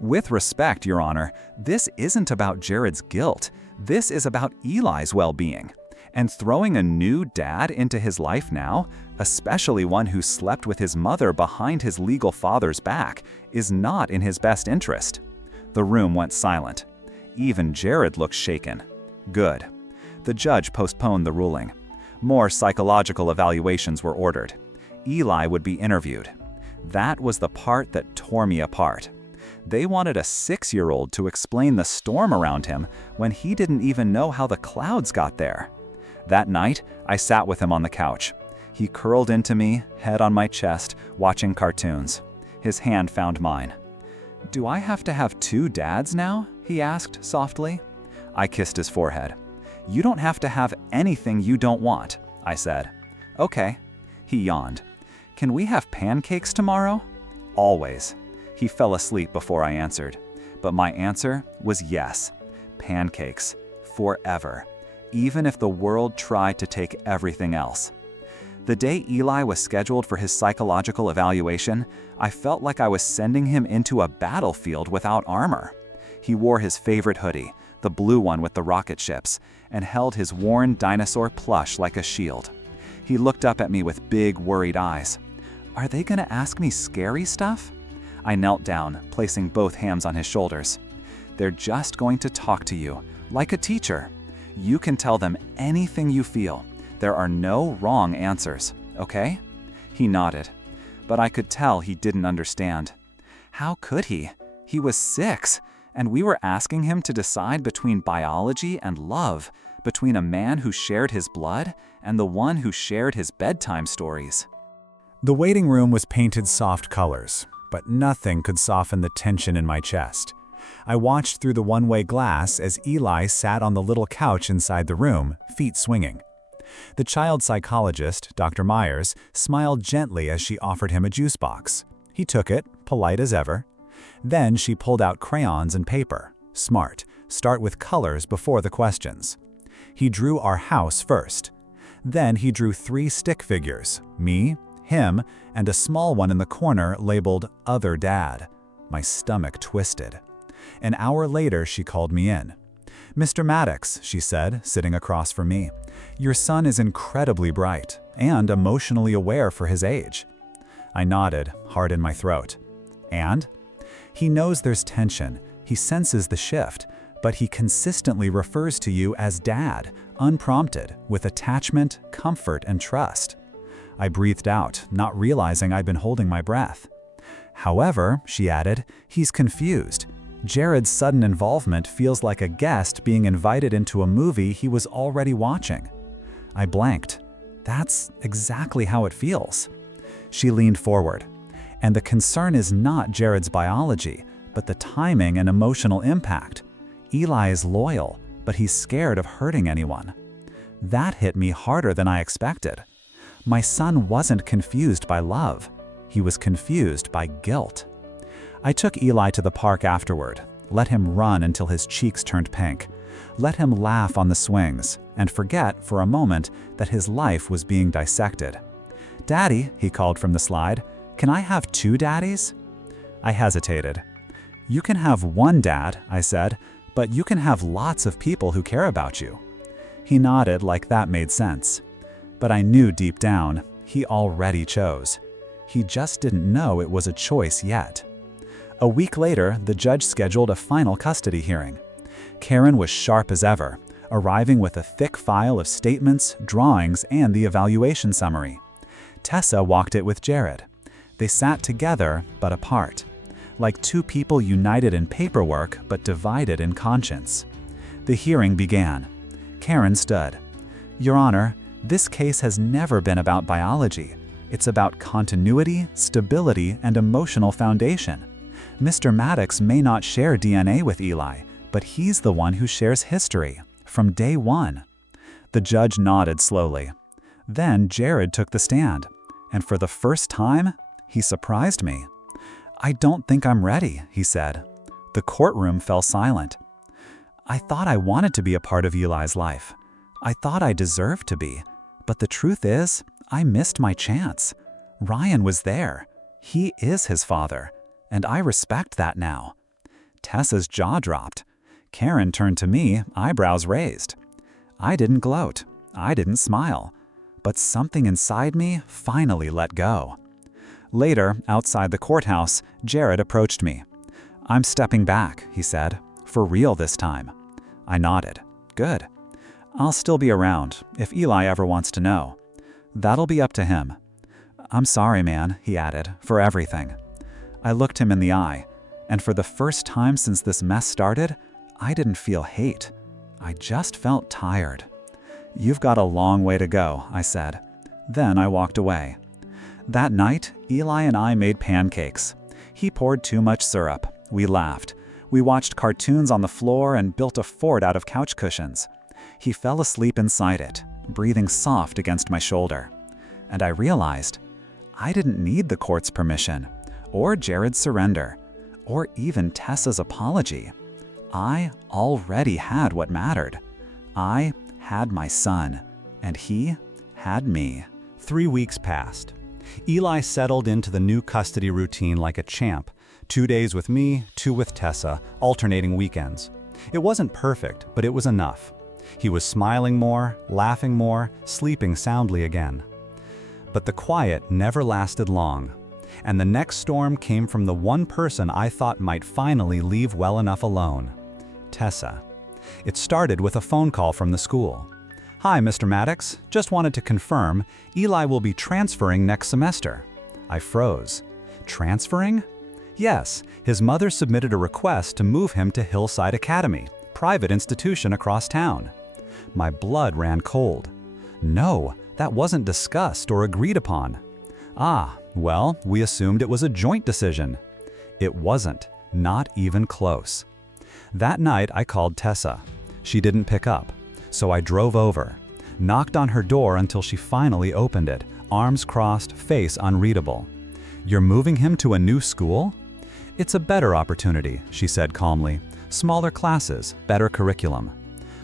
With respect, Your Honor, this isn't about Jared's guilt. This is about Eli's well-being. And throwing a new dad into his life now, especially one who slept with his mother behind his legal father's back, is not in his best interest. The room went silent. Even Jared looked shaken. Good. The judge postponed the ruling. More psychological evaluations were ordered. Eli would be interviewed. That was the part that tore me apart. They wanted a 6-year-old to explain the storm around him when he didn't even know how the clouds got there. That night, I sat with him on the couch. He curled into me, head on my chest, watching cartoons. His hand found mine. "Do I have to have 2 dads now?" he asked softly. I kissed his forehead. "You don't have to have anything you don't want," I said. "Okay." He yawned. "Can we have pancakes tomorrow?" "Always." He fell asleep before I answered. But my answer was yes. Pancakes. Forever. Even if the world tried to take everything else. The day Eli was scheduled for his psychological evaluation, I felt like I was sending him into a battlefield without armor. He wore his favorite hoodie, the blue one with the rocket ships, and held his worn dinosaur plush like a shield. He looked up at me with big, worried eyes. "Are they gonna ask me scary stuff?" I knelt down, placing both hands on his shoulders. "They're just going to talk to you, like a teacher. You can tell them anything you feel. There are no wrong answers, okay?" He nodded, but I could tell he didn't understand. How could he? He was 6, and we were asking him to decide between biology and love, between a man who shared his blood and the one who shared his bedtime stories. The waiting room was painted soft colors, but nothing could soften the tension in my chest. I watched through the one-way glass as Eli sat on the little couch inside the room, feet swinging. The child psychologist, Dr. Myers, smiled gently as she offered him a juice box. He took it, polite as ever. Then she pulled out crayons and paper. Smart. Start with colors before the questions. He drew our house first. Then he drew 3 stick figures, me, him, and a small one in the corner labeled Other Dad. My stomach twisted. An hour later, she called me in. "Mr. Maddox," she said, sitting across from me, "your son is incredibly bright and emotionally aware for his age." I nodded, heart in my throat. "And?" "He knows there's tension. He senses the shift, but he consistently refers to you as Dad, unprompted, with attachment, comfort, and trust." I breathed out, not realizing I'd been holding my breath. "However," she added, "he's confused. Jared's sudden involvement feels like a guest being invited into a movie he was already watching." I blanked. "That's exactly how it feels." She leaned forward. "And the concern is not Jared's biology, but the timing and emotional impact. Eli is loyal, but he's scared of hurting anyone." That hit me harder than I expected. My son wasn't confused by love. He was confused by guilt. I took Eli to the park afterward, let him run until his cheeks turned pink, let him laugh on the swings, and forget for a moment that his life was being dissected. "Daddy," he called from the slide, "can I have 2 daddies?" I hesitated. "You can have 1 dad," I said, "but you can have lots of people who care about you." He nodded like that made sense. But I knew deep down, he already chose. He just didn't know it was a choice yet. A week later, the judge scheduled a final custody hearing. Karen was sharp as ever, arriving with a thick file of statements, drawings, and the evaluation summary. Tessa walked it with Jared. They sat together, but apart, like 2 people united in paperwork but divided in conscience. The hearing began. Karen stood. "Your Honor, this case has never been about biology. It's about continuity, stability, and emotional foundation. Mr. Maddox may not share DNA with Eli, but he's the one who shares history, from day one." The judge nodded slowly. Then Jared took the stand, and for the first time, he surprised me. "I don't think I'm ready," he said. The courtroom fell silent. "I thought I wanted to be a part of Eli's life. I thought I deserved to be. But the truth is, I missed my chance. Ryan was there. He is his father, and I respect that now." Tessa's jaw dropped. Karen turned to me, eyebrows raised. I didn't gloat. I didn't smile. But something inside me finally let go. Later, outside the courthouse, Jared approached me. "I'm stepping back," he said. "For real this time." I nodded. "Good. I'll still be around, if Eli ever wants to know. That'll be up to him." "I'm sorry, man," he added, "for everything." I looked him in the eye, and for the first time since this mess started, I didn't feel hate. I just felt tired. "You've got a long way to go," I said. Then I walked away. That night, Eli and I made pancakes. He poured too much syrup. We laughed. We watched cartoons on the floor and built a fort out of couch cushions. He fell asleep inside it, breathing soft against my shoulder. And I realized I didn't need the court's permission, or Jared's surrender, or even Tessa's apology. I already had what mattered. I had my son, and he had me. 3 weeks passed. Eli settled into the new custody routine like a champ. 2 days with me, 2 with Tessa, alternating weekends. It wasn't perfect, but it was enough. He was smiling more, laughing more, sleeping soundly again. But the quiet never lasted long, and the next storm came from the one person I thought might finally leave well enough alone: Tessa. It started with a phone call from the school. "Hi, Mr. Maddox. Just wanted to confirm, Eli will be transferring next semester." I froze. Transferring? Yes, his mother submitted a request to move him to Hillside Academy, private institution across town. My blood ran cold. No, that wasn't discussed or agreed upon. Well, we assumed it was a joint decision. It wasn't, not even close. That night I called Tessa. She didn't pick up, so I drove over, knocked on her door until she finally opened it, arms crossed, face unreadable. "You're moving him to a new school?" "It's a better opportunity," she said calmly. "Smaller classes, better curriculum."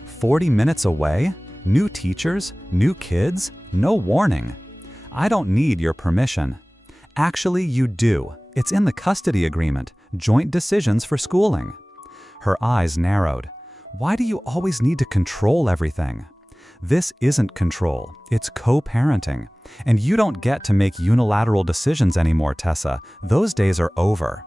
40 minutes away? New teachers? New kids? No warning. "I don't need your permission." "Actually, you do. It's in the custody agreement, joint decisions for schooling." Her eyes narrowed. "Why do you always need to control everything?" "This isn't control, it's co-parenting. And you don't get to make unilateral decisions anymore, Tessa. Those days are over."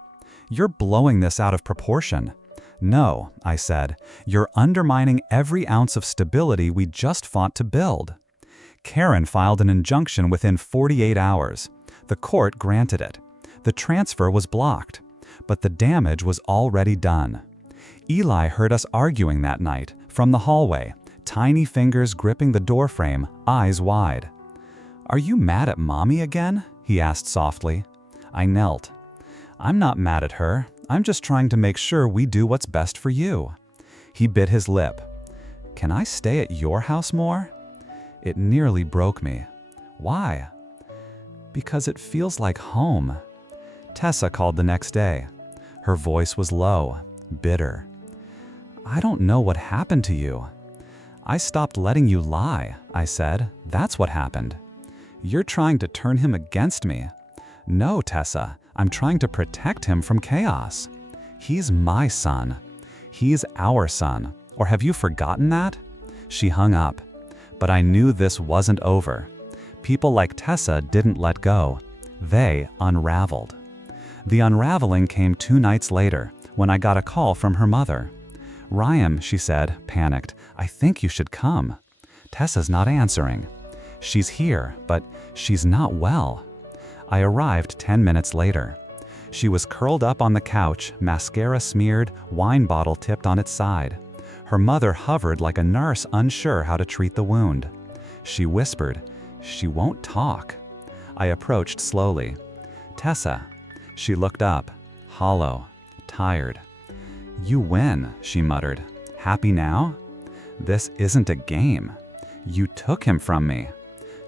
"You're blowing this out of proportion." "No," I said. "You're undermining every ounce of stability we just fought to build." Karen filed an injunction within 48 hours. The court granted it. The transfer was blocked, but the damage was already done. Eli heard us arguing that night, from the hallway, tiny fingers gripping the doorframe, eyes wide. "Are you mad at Mommy again?" he asked softly. I knelt. "I'm not mad at her. I'm just trying to make sure we do what's best for you." He bit his lip. "Can I stay at your house more?" It nearly broke me. "Why?" "Because it feels like home." Tessa called the next day. Her voice was low, bitter. "I don't know what happened to you." "I stopped letting you lie," I said. "That's what happened." "You're trying to turn him against me." "No, Tessa, I'm trying to protect him from chaos. He's my son. He's our son. Or have you forgotten that?" She hung up. But I knew this wasn't over. People like Tessa didn't let go. They unraveled. The unraveling came 2 nights later, when I got a call from her mother. "Ryan," she said, panicked, "I think you should come." "Tessa's not answering." "She's here, but she's not well." I arrived 10 minutes later. She was curled up on the couch, mascara smeared, wine bottle tipped on its side. Her mother hovered like a nurse unsure how to treat the wound. She whispered, "She won't talk." I approached slowly. "Tessa." She looked up, hollow, tired. "You win," she muttered. "Happy now?" "This isn't a game. You took him from me."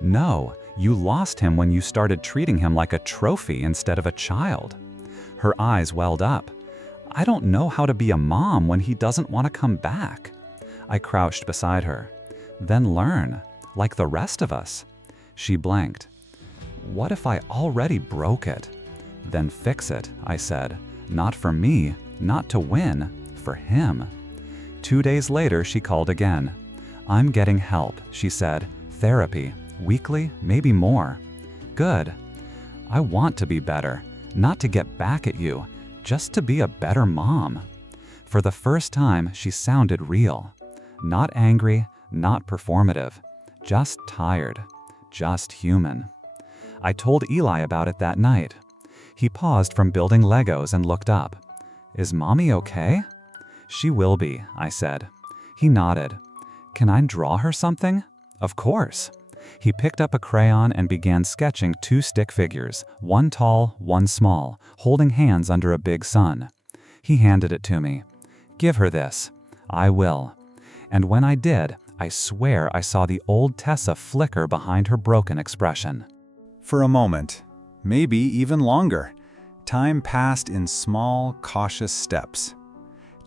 "No, you lost him when you started treating him like a trophy instead of a child." Her eyes welled up. "I don't know how to be a mom when he doesn't want to come back." I crouched beside her. "Then learn, like the rest of us." She blanked. "What if I already broke it?" "Then fix it," I said. "Not for me, not to win, for him. 2 days later, she called again. "I'm getting help," she said. "Therapy. Weekly, maybe more." "Good. I want to be better, not to get back at you, just to be a better mom." For the first time, she sounded real. Not angry, not performative. Just tired. Just human. I told Eli about it that night. He paused from building Legos and looked up. "Is Mommy okay?" "She will be," I said. He nodded. "Can I draw her something?" "Of course." He picked up a crayon and began sketching 2 stick figures, one tall, one small, holding hands under a big sun. He handed it to me. "Give her this." "I will." And when I did, I swear I saw the old Tessa flicker behind her broken expression. For a moment, maybe even longer, time passed in small, cautious steps.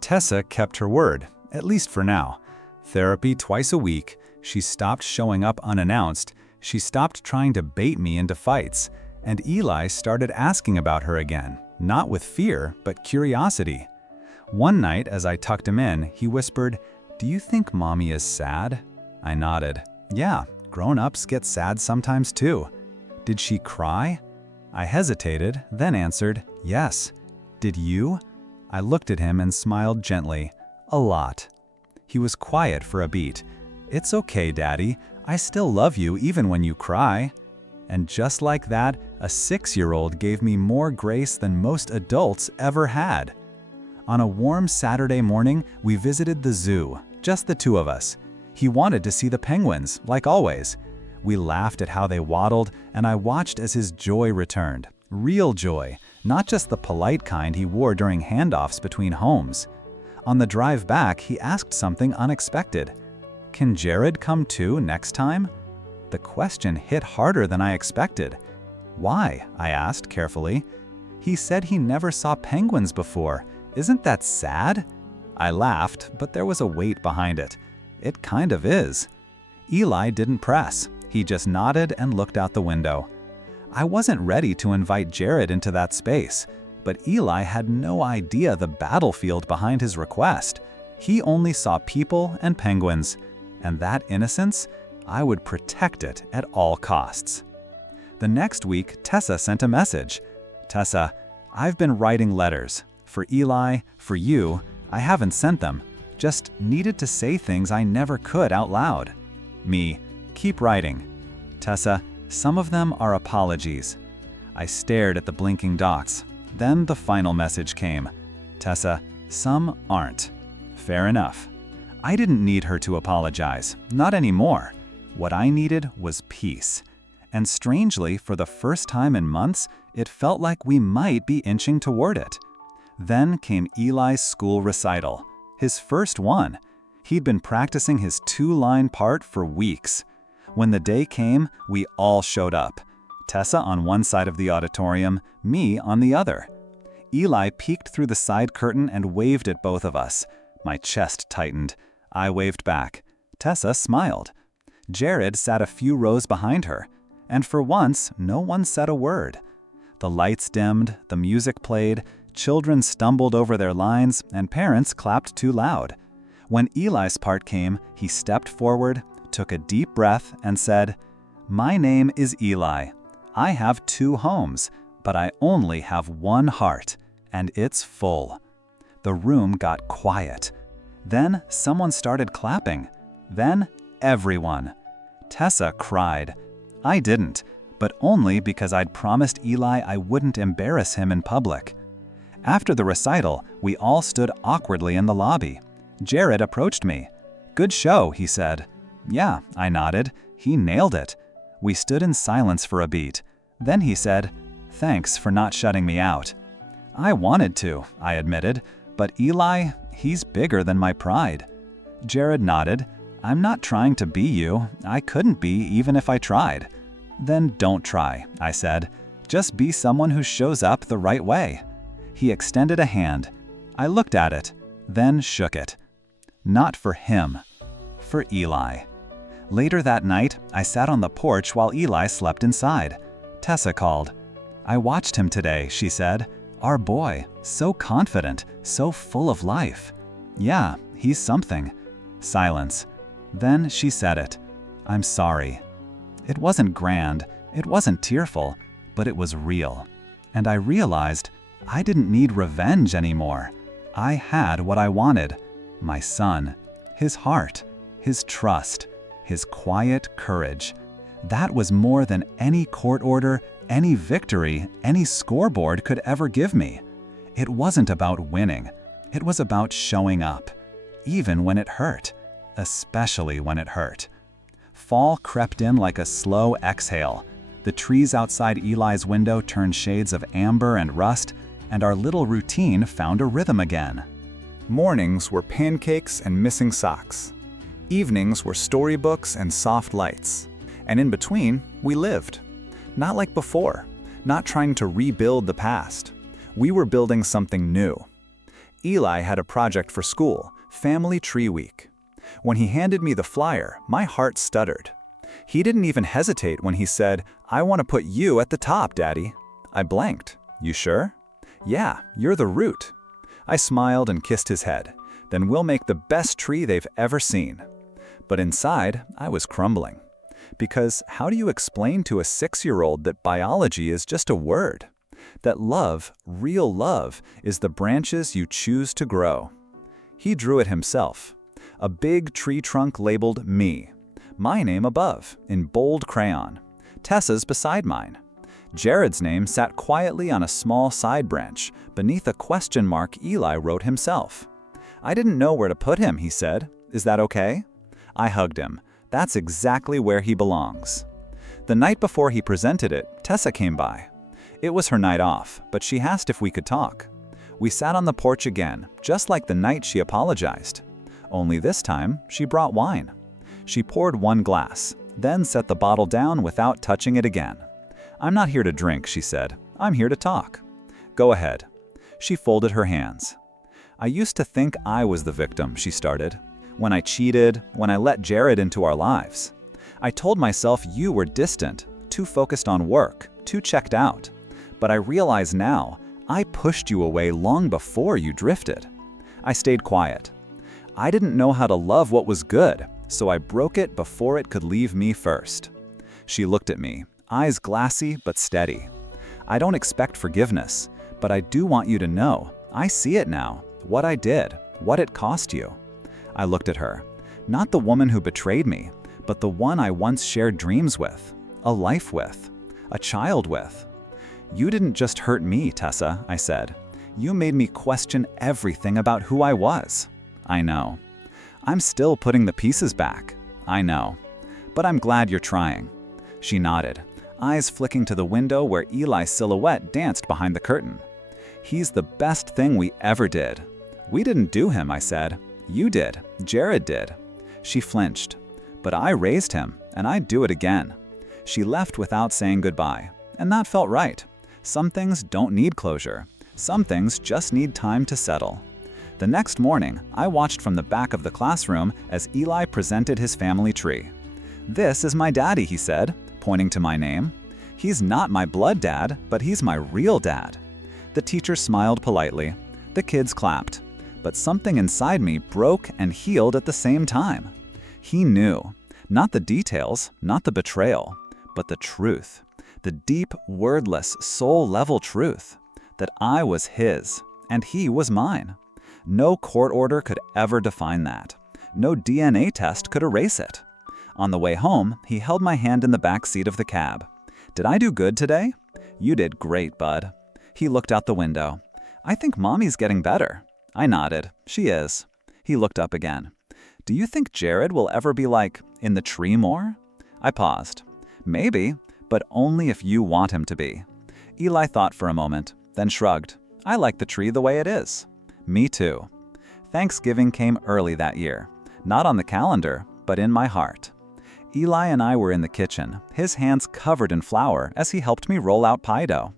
Tessa kept her word, at least for now. Therapy twice a week, she stopped showing up unannounced, she stopped trying to bait me into fights, and Eli started asking about her again, not with fear, but curiosity. One night, as I tucked him in, he whispered, "Do you think Mommy is sad?" I nodded. "Yeah, grown-ups get sad sometimes too." "Did she cry?" I hesitated, then answered, "Yes." "Did you?" I looked at him and smiled gently. "A lot." He was quiet for a beat. "It's okay, Daddy. I still love you even when you cry." And just like that, a 6-year-old gave me more grace than most adults ever had. On a warm Saturday morning, we visited the zoo, just the 2 of us. He wanted to see the penguins, like always. We laughed at how they waddled, and I watched as his joy returned. Real joy, not just the polite kind he wore during handoffs between homes. On the drive back, he asked something unexpected. "Can Jared come too next time?" The question hit harder than I expected. "Why?" I asked carefully. "He said he never saw penguins before. Isn't that sad?" I laughed, but there was a weight behind it. It kind of is. Eli didn't press. He just nodded and looked out the window. I wasn't ready to invite Jared into that space, but Eli had no idea the battlefield behind his request. He only saw people and penguins, and that innocence, I would protect it at all costs. The next week, Tessa sent a message. "Tessa, I've been writing letters. For Eli, for you, I haven't sent them. Just needed to say things I never could out loud." Me, "Keep writing." Tessa, "Some of them are apologies." I stared at the blinking dots. Then the final message came. Tessa, "Some aren't." Fair enough. I didn't need her to apologize, not anymore. What I needed was peace. And strangely, for the first time in months, it felt like we might be inching toward it. Then came Eli's school recital, his first one. He'd been practicing his 2-line part for weeks. When the day came, we all showed up. Tessa on one side of the auditorium, me on the other. Eli peeked through the side curtain and waved at both of us. My chest tightened. I waved back. Tessa smiled. Jared sat a few rows behind her, and for once, no one said a word. The lights dimmed, the music played, children stumbled over their lines, and parents clapped too loud. When Eli's part came, he stepped forward, took a deep breath, and said, "My name is Eli. I have 2 homes, but I only have 1 heart, and it's full." The room got quiet. Then someone started clapping. Then everyone. Tessa cried. I didn't, but only because I'd promised Eli I wouldn't embarrass him in public. After the recital, we all stood awkwardly in the lobby. Jared approached me. "Good show," he said. "Yeah," I nodded. He nailed it. We stood in silence for a beat. Then he said, "Thanks for not shutting me out." I wanted to, I admitted, but Eli, he's bigger than my pride. Jared nodded. "I'm not trying to be you. I couldn't be even if I tried." "Then don't try," I said. "Just be someone who shows up the right way." He extended a hand. I looked at it, then shook it. Not for him, for Eli. Later that night, I sat on the porch while Eli slept inside. Tessa called. "I watched him today," she said. "Our boy, So confident, so full of life. Yeah, he's something. Silence. Then she said it. I'm sorry. It wasn't grand, it wasn't tearful, but it was real. And I realized I didn't need revenge anymore. I had what I wanted. My son. His heart. His trust. His quiet courage. That was more than any court order, any victory, any scoreboard could ever give me. It wasn't about winning. It was about showing up. Even when it hurt. Especially when it hurt. Fall crept in like a slow exhale. The trees outside Eli's window turned shades of amber and rust, and our little routine found a rhythm again. Mornings were pancakes and missing socks. Evenings were storybooks and soft lights. And in between, we lived. Not like before, not trying to rebuild the past. We were building something new. Eli had a project for school, Family Tree Week. When he handed me the flyer, my heart stuttered. He didn't even hesitate when he said, "I want to put you at the top, Daddy." I blanked. "You sure?" "Yeah, you're the root." I smiled and kissed his head. "Then we'll make the best tree they've ever seen." But inside, I was crumbling. Because how do you explain to a 6-year-old that biology is just a word? That love, real love, is the branches you choose to grow? He drew it himself. A big tree trunk labeled me. My name above, in bold crayon. Tessa's beside mine. Jared's name sat quietly on a small side branch, beneath a question mark Eli wrote himself. "I didn't know where to put him," he said. "Is that okay?" I hugged him. That's exactly where he belongs. The night before he presented it, Tessa came by. It was her night off, but she asked if we could talk. We sat on the porch again, just like the night she apologized. Only this time, she brought wine. She poured one glass, then set the bottle down without touching it again. "I'm not here to drink," she said. "I'm here to talk." "Go ahead." She folded her hands. "I used to think I was the victim," she started. "When I cheated, when I let Jared into our lives. I told myself you were distant, too focused on work, too checked out. But I realize now, I pushed you away long before you drifted. I stayed quiet. I didn't know how to love what was good, so I broke it before it could leave me first." She looked at me, eyes glassy but steady. "I don't expect forgiveness, but I do want you to know, I see it now, what I did, what it cost you." I looked at her. Not the woman who betrayed me, but the one I once shared dreams with, a life with, a child with. "You didn't just hurt me, Tessa," I said. "You made me question everything about who I was." "I know." "I'm still putting the pieces back." "I know. But I'm glad you're trying." She nodded, eyes flicking to the window where Eli's silhouette danced behind the curtain. "He's the best thing we ever did." "We didn't do him," I said. "You did. Jared did." She flinched. "But I raised him, and I'd do it again." She left without saying goodbye, and that felt right. Some things don't need closure. Some things just need time to settle. The next morning, I watched from the back of the classroom as Eli presented his family tree. "This is my daddy," he said, pointing to my name. "He's not my blood dad, but he's my real dad." The teacher smiled politely. The kids clapped. But something inside me broke and healed at the same time. He knew. Not the details, not the betrayal, but the truth. The deep, wordless, soul-level truth. That I was his, and he was mine. No court order could ever define that. No DNA test could erase it. On the way home, he held my hand in the back seat of the cab. "Did I do good today?" "You did great, bud." He looked out the window. "I think Mommy's getting better." I nodded. "She is." He looked up again. "Do you think Jared will ever be like, in the tree more?" I paused. "Maybe, but only if you want him to be." Eli thought for a moment, then shrugged. "I like the tree the way it is." Me too. Thanksgiving came early that year. Not on the calendar, but in my heart. Eli and I were in the kitchen, his hands covered in flour as he helped me roll out pie dough.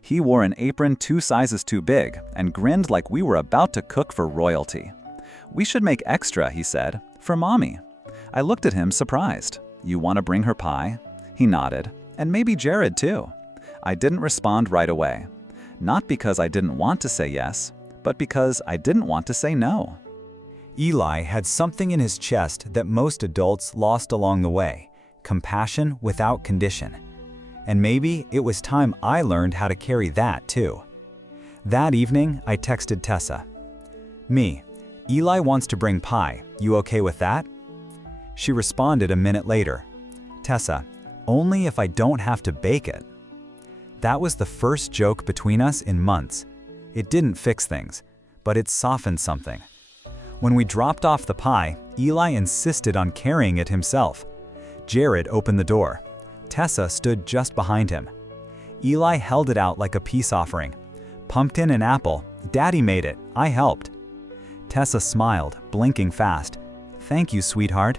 He wore an apron 2 sizes too big and grinned like we were about to cook for royalty. "We should make extra," he said, "for Mommy." I looked at him surprised. "You want to bring her pie?" He nodded. "And maybe Jared too." I didn't respond right away. Not because I didn't want to say yes, but because I didn't want to say no. Eli had something in his chest that most adults lost along the way: compassion without condition. And maybe it was time I learned how to carry that too. That evening, I texted Tessa. Me, Eli wants to bring pie. You okay with that? She responded a minute later. Tessa, only if I don't have to bake it. That was the first joke between us in months. It didn't fix things, but it softened something. When we dropped off the pie, Eli insisted on carrying it himself. Jared opened the door. Tessa stood just behind him. Eli held it out like a peace offering. Pumpkin and apple. Daddy made it. I helped. Tessa smiled, blinking fast. Thank you, sweetheart.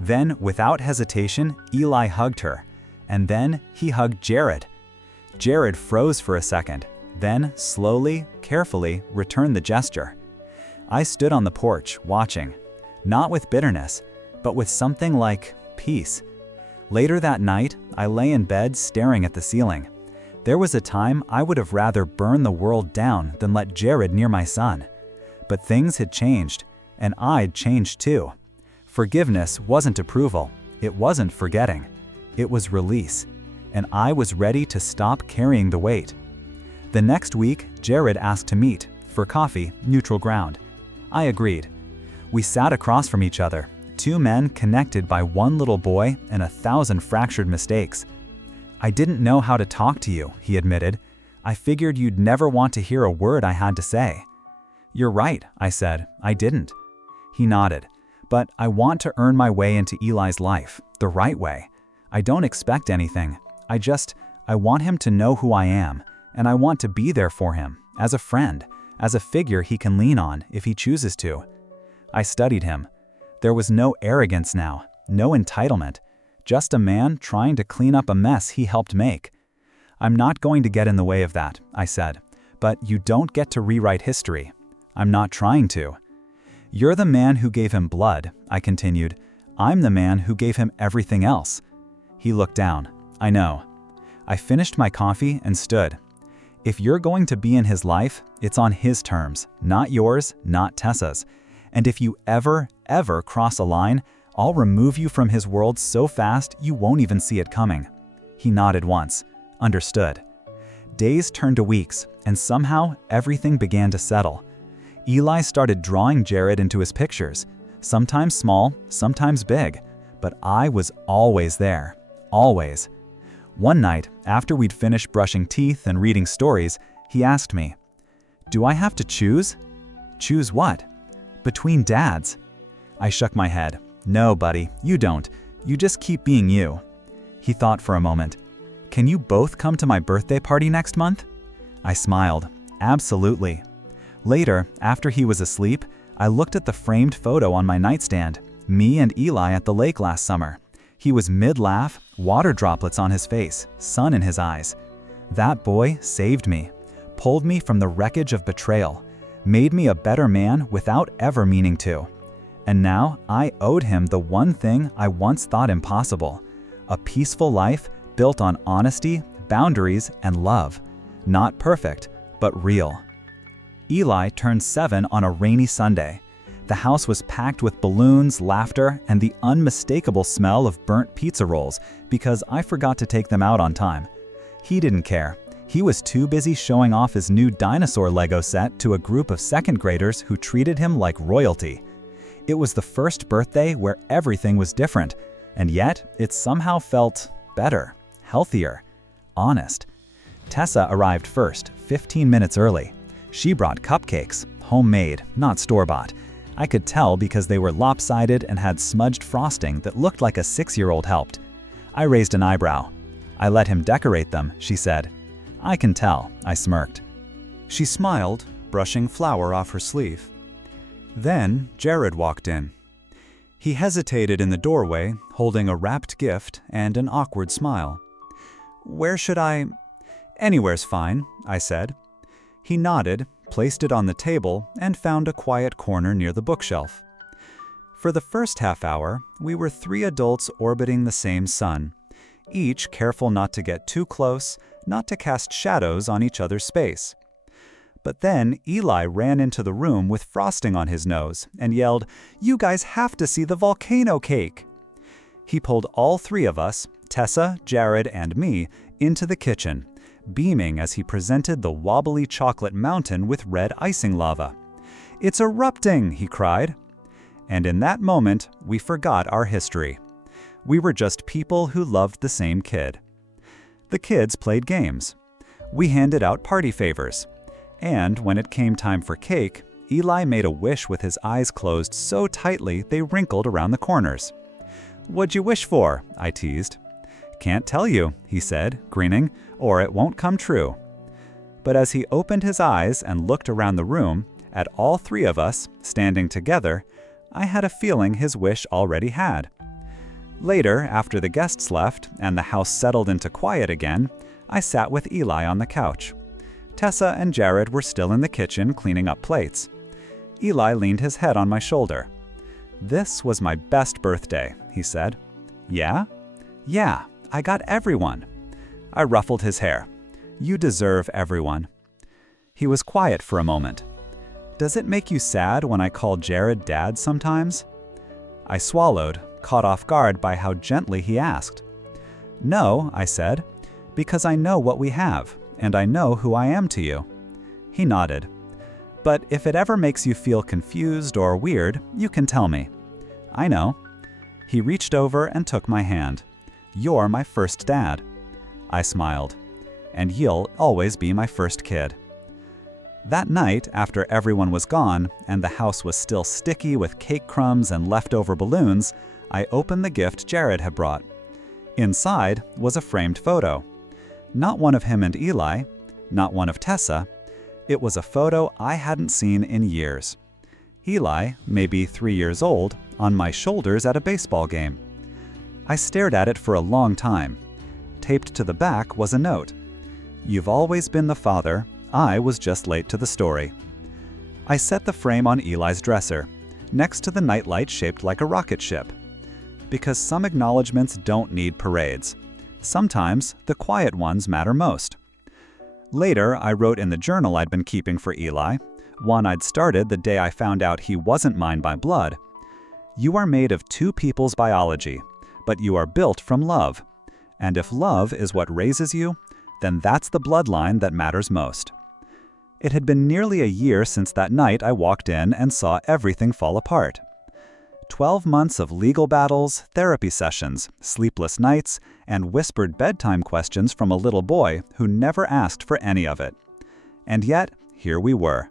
Then, without hesitation, Eli hugged her. And then he hugged Jared. Jared froze for a second, then slowly, carefully returned the gesture. I stood on the porch, watching, not with bitterness, but with something like peace. Later that night, I lay in bed staring at the ceiling. There was a time I would have rather burned the world down than let Jared near my son. But things had changed, and I'd changed too. Forgiveness wasn't approval, it wasn't forgetting. It was release, and I was ready to stop carrying the weight. The next week, Jared asked to meet, for coffee, neutral ground. I agreed. We sat across from each other, two men connected by one little boy and 1,000 fractured mistakes. I didn't know how to talk to you, he admitted. I figured you'd never want to hear a word I had to say. You're right, I said. I didn't. He nodded. But I want to earn my way into Eli's life, the right way. I don't expect anything. I want him to know who I am, and I want to be there for him, as a friend, as a figure he can lean on if he chooses to. I studied him. There was no arrogance now, no entitlement, just a man trying to clean up a mess he helped make. I'm not going to get in the way of that, I said, but you don't get to rewrite history. I'm not trying to. You're the man who gave him blood, I continued. I'm the man who gave him everything else. He looked down. I know. I finished my coffee and stood. If you're going to be in his life, it's on his terms, not yours, not Tessa's. And if you ever cross a line, I'll remove you from his world so fast you won't even see it coming. He nodded once. Understood. Days turned to weeks, and somehow everything began to settle. Eli started drawing Jared into his pictures, sometimes small, sometimes big, but I was always there, always. One night, after we'd finished brushing teeth and reading stories, he asked me, "Do I have to choose?" "Choose what?" "Between dads." I shook my head. "No, buddy, you don't. You just keep being you." He thought for a moment. "Can you both come to my birthday party next month?" I smiled. "Absolutely." Later, after he was asleep, I looked at the framed photo on my nightstand, me and Eli at the lake last summer. He was mid-laugh, water droplets on his face, sun in his eyes. That boy saved me, pulled me from the wreckage of betrayal, made me a better man without ever meaning to. And now I owed him the one thing I once thought impossible: a peaceful life built on honesty, boundaries, and love. Not perfect, but real. Eli turned 7 on a rainy Sunday. The house was packed with balloons, laughter, and the unmistakable smell of burnt pizza rolls because I forgot to take them out on time. He didn't care. He was too busy showing off his new dinosaur Lego set to a group of second graders who treated him like royalty. It was the first birthday where everything was different, and yet it somehow felt better, healthier, honest. Tessa arrived first, 15 minutes early. She brought cupcakes, homemade, not store-bought. I could tell because they were lopsided and had smudged frosting that looked like a 6-year-old helped. I raised an eyebrow. "I let him decorate them," she said. "I can tell," I smirked. She smiled, brushing flour off her sleeve. Then Jared walked in. He hesitated in the doorway, holding a wrapped gift and an awkward smile. "Where should I—" "Anywhere's fine," I said. He nodded, placed it on the table, and found a quiet corner near the bookshelf. For the first half hour, we were 3 adults orbiting the same sun. each careful not to get too close, not to cast shadows on each other's space. But then Eli ran into the room with frosting on his nose and yelled, "You guys have to see the volcano cake!" He pulled all three of us, Tessa, Jared, and me, into the kitchen, beaming as he presented the wobbly chocolate mountain with red icing lava. "It's erupting!" he cried. And in that moment, we forgot our history. We were just people who loved the same kid. The kids played games. We handed out party favors. And when it came time for cake, Eli made a wish with his eyes closed so tightly they wrinkled around the corners. "What'd you wish for?" I teased. "Can't tell you," he said, grinning, "or it won't come true." But as he opened his eyes and looked around the room, at all three of us, standing together, I had a feeling his wish already had. Later, after the guests left and the house settled into quiet again, I sat with Eli on the couch. Tessa and Jared were still in the kitchen cleaning up plates. Eli leaned his head on my shoulder. "This was my best birthday," he said. "Yeah?" "Yeah, I got everyone." I ruffled his hair. "You deserve everyone." He was quiet for a moment. "Does it make you sad when I call Jared Dad sometimes?" I swallowed, caught off guard by how gently he asked. "No," I said, "because I know what we have, and I know who I am to you." He nodded. "But if it ever makes you feel confused or weird, you can tell me." "I know." He reached over and took my hand. "You're my first dad." I smiled. "And you'll always be my first kid." That night, after everyone was gone and the house was still sticky with cake crumbs and leftover balloons, I opened the gift Jared had brought. Inside was a framed photo. Not one of him and Eli, not one of Tessa. It was a photo I hadn't seen in years. Eli, maybe 3 years old, on my shoulders at a baseball game. I stared at it for a long time. Taped to the back was a note. "You've always been the father. I was just late to the story." I set the frame on Eli's dresser, next to the nightlight shaped like a rocket ship. Because some acknowledgments don't need parades. Sometimes the quiet ones matter most. Later, I wrote in the journal I'd been keeping for Eli, one I'd started the day I found out he wasn't mine by blood. "You are made of two people's biology, but you are built from love. And if love is what raises you, then that's the bloodline that matters most." It had been nearly a year since that night I walked in and saw everything fall apart. 12 months of legal battles, therapy sessions, sleepless nights, and whispered bedtime questions from a little boy who never asked for any of it. And yet, here we were.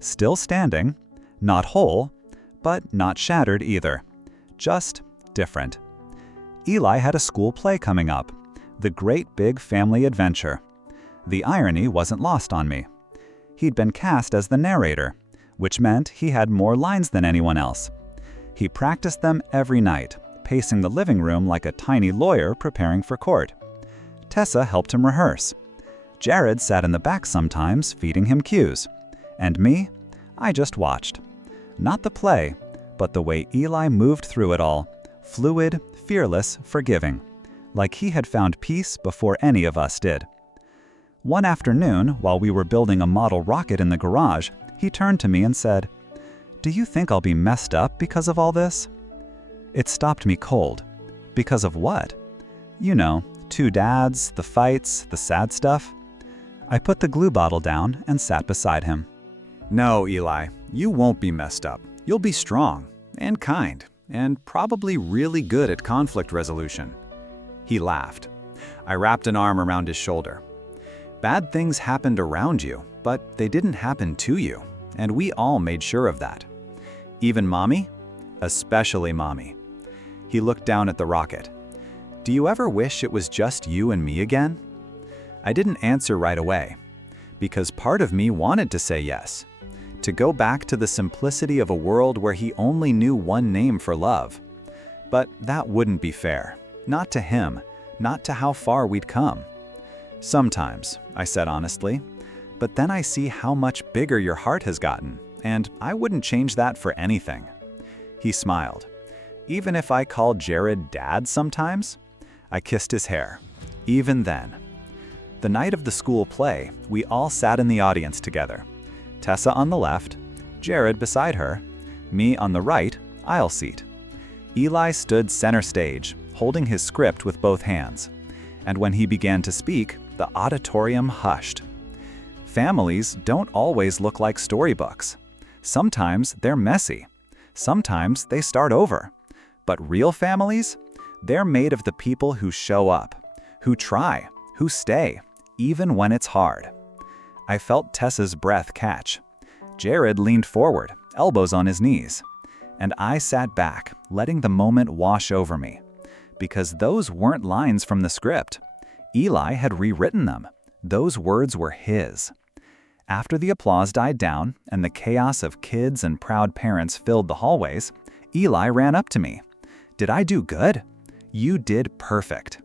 Still standing, not whole, but not shattered either. Just different. Eli had a school play coming up, the great big family adventure. The irony wasn't lost on me. He'd been cast as the narrator, which meant he had more lines than anyone else. He practiced them every night, pacing the living room like a tiny lawyer preparing for court. Tessa helped him rehearse. Jared sat in the back sometimes, feeding him cues. And me? I just watched. Not the play, but the way Eli moved through it all, fluid, fearless, forgiving, like he had found peace before any of us did. One afternoon, while we were building a model rocket in the garage, he turned to me and said, "Do you think I'll be messed up because of all this?" It stopped me cold. Because of what? You know, 2 dads, the fights, the sad stuff. I put the glue bottle down and sat beside him. No, Eli, you won't be messed up. You'll be strong and kind and probably really good at conflict resolution. He laughed. I wrapped an arm around his shoulder. Bad things happened around you, but they didn't happen to you, and we all made sure of that. Even Mommy? Especially Mommy. He looked down at the rocket. Do you ever wish it was just you and me again? I didn't answer right away, because part of me wanted to say yes, to go back to the simplicity of a world where he only knew one name for love. But that wouldn't be fair. Not to him, not to how far we'd come. Sometimes, I said honestly, but then I see how much bigger your heart has gotten, and I wouldn't change that for anything. He smiled. Even if I call Jared Dad sometimes? I kissed his hair. Even then. The night of the school play, we all sat in the audience together. Tessa on the left, Jared beside her, me on the right, aisle seat. Eli stood center stage, holding his script with both hands. And when he began to speak, the auditorium hushed. Families don't always look like storybooks. Sometimes they're messy. Sometimes they start over. But real families? They're made of the people who show up, who try, who stay, even when it's hard. I felt Tessa's breath catch. Jared leaned forward, elbows on his knees. And I sat back, letting the moment wash over me. Because those weren't lines from the script. Eli had rewritten them. Those words were his. After the applause died down and the chaos of kids and proud parents filled the hallways, Eli ran up to me. "Did I do good?" "You did perfect."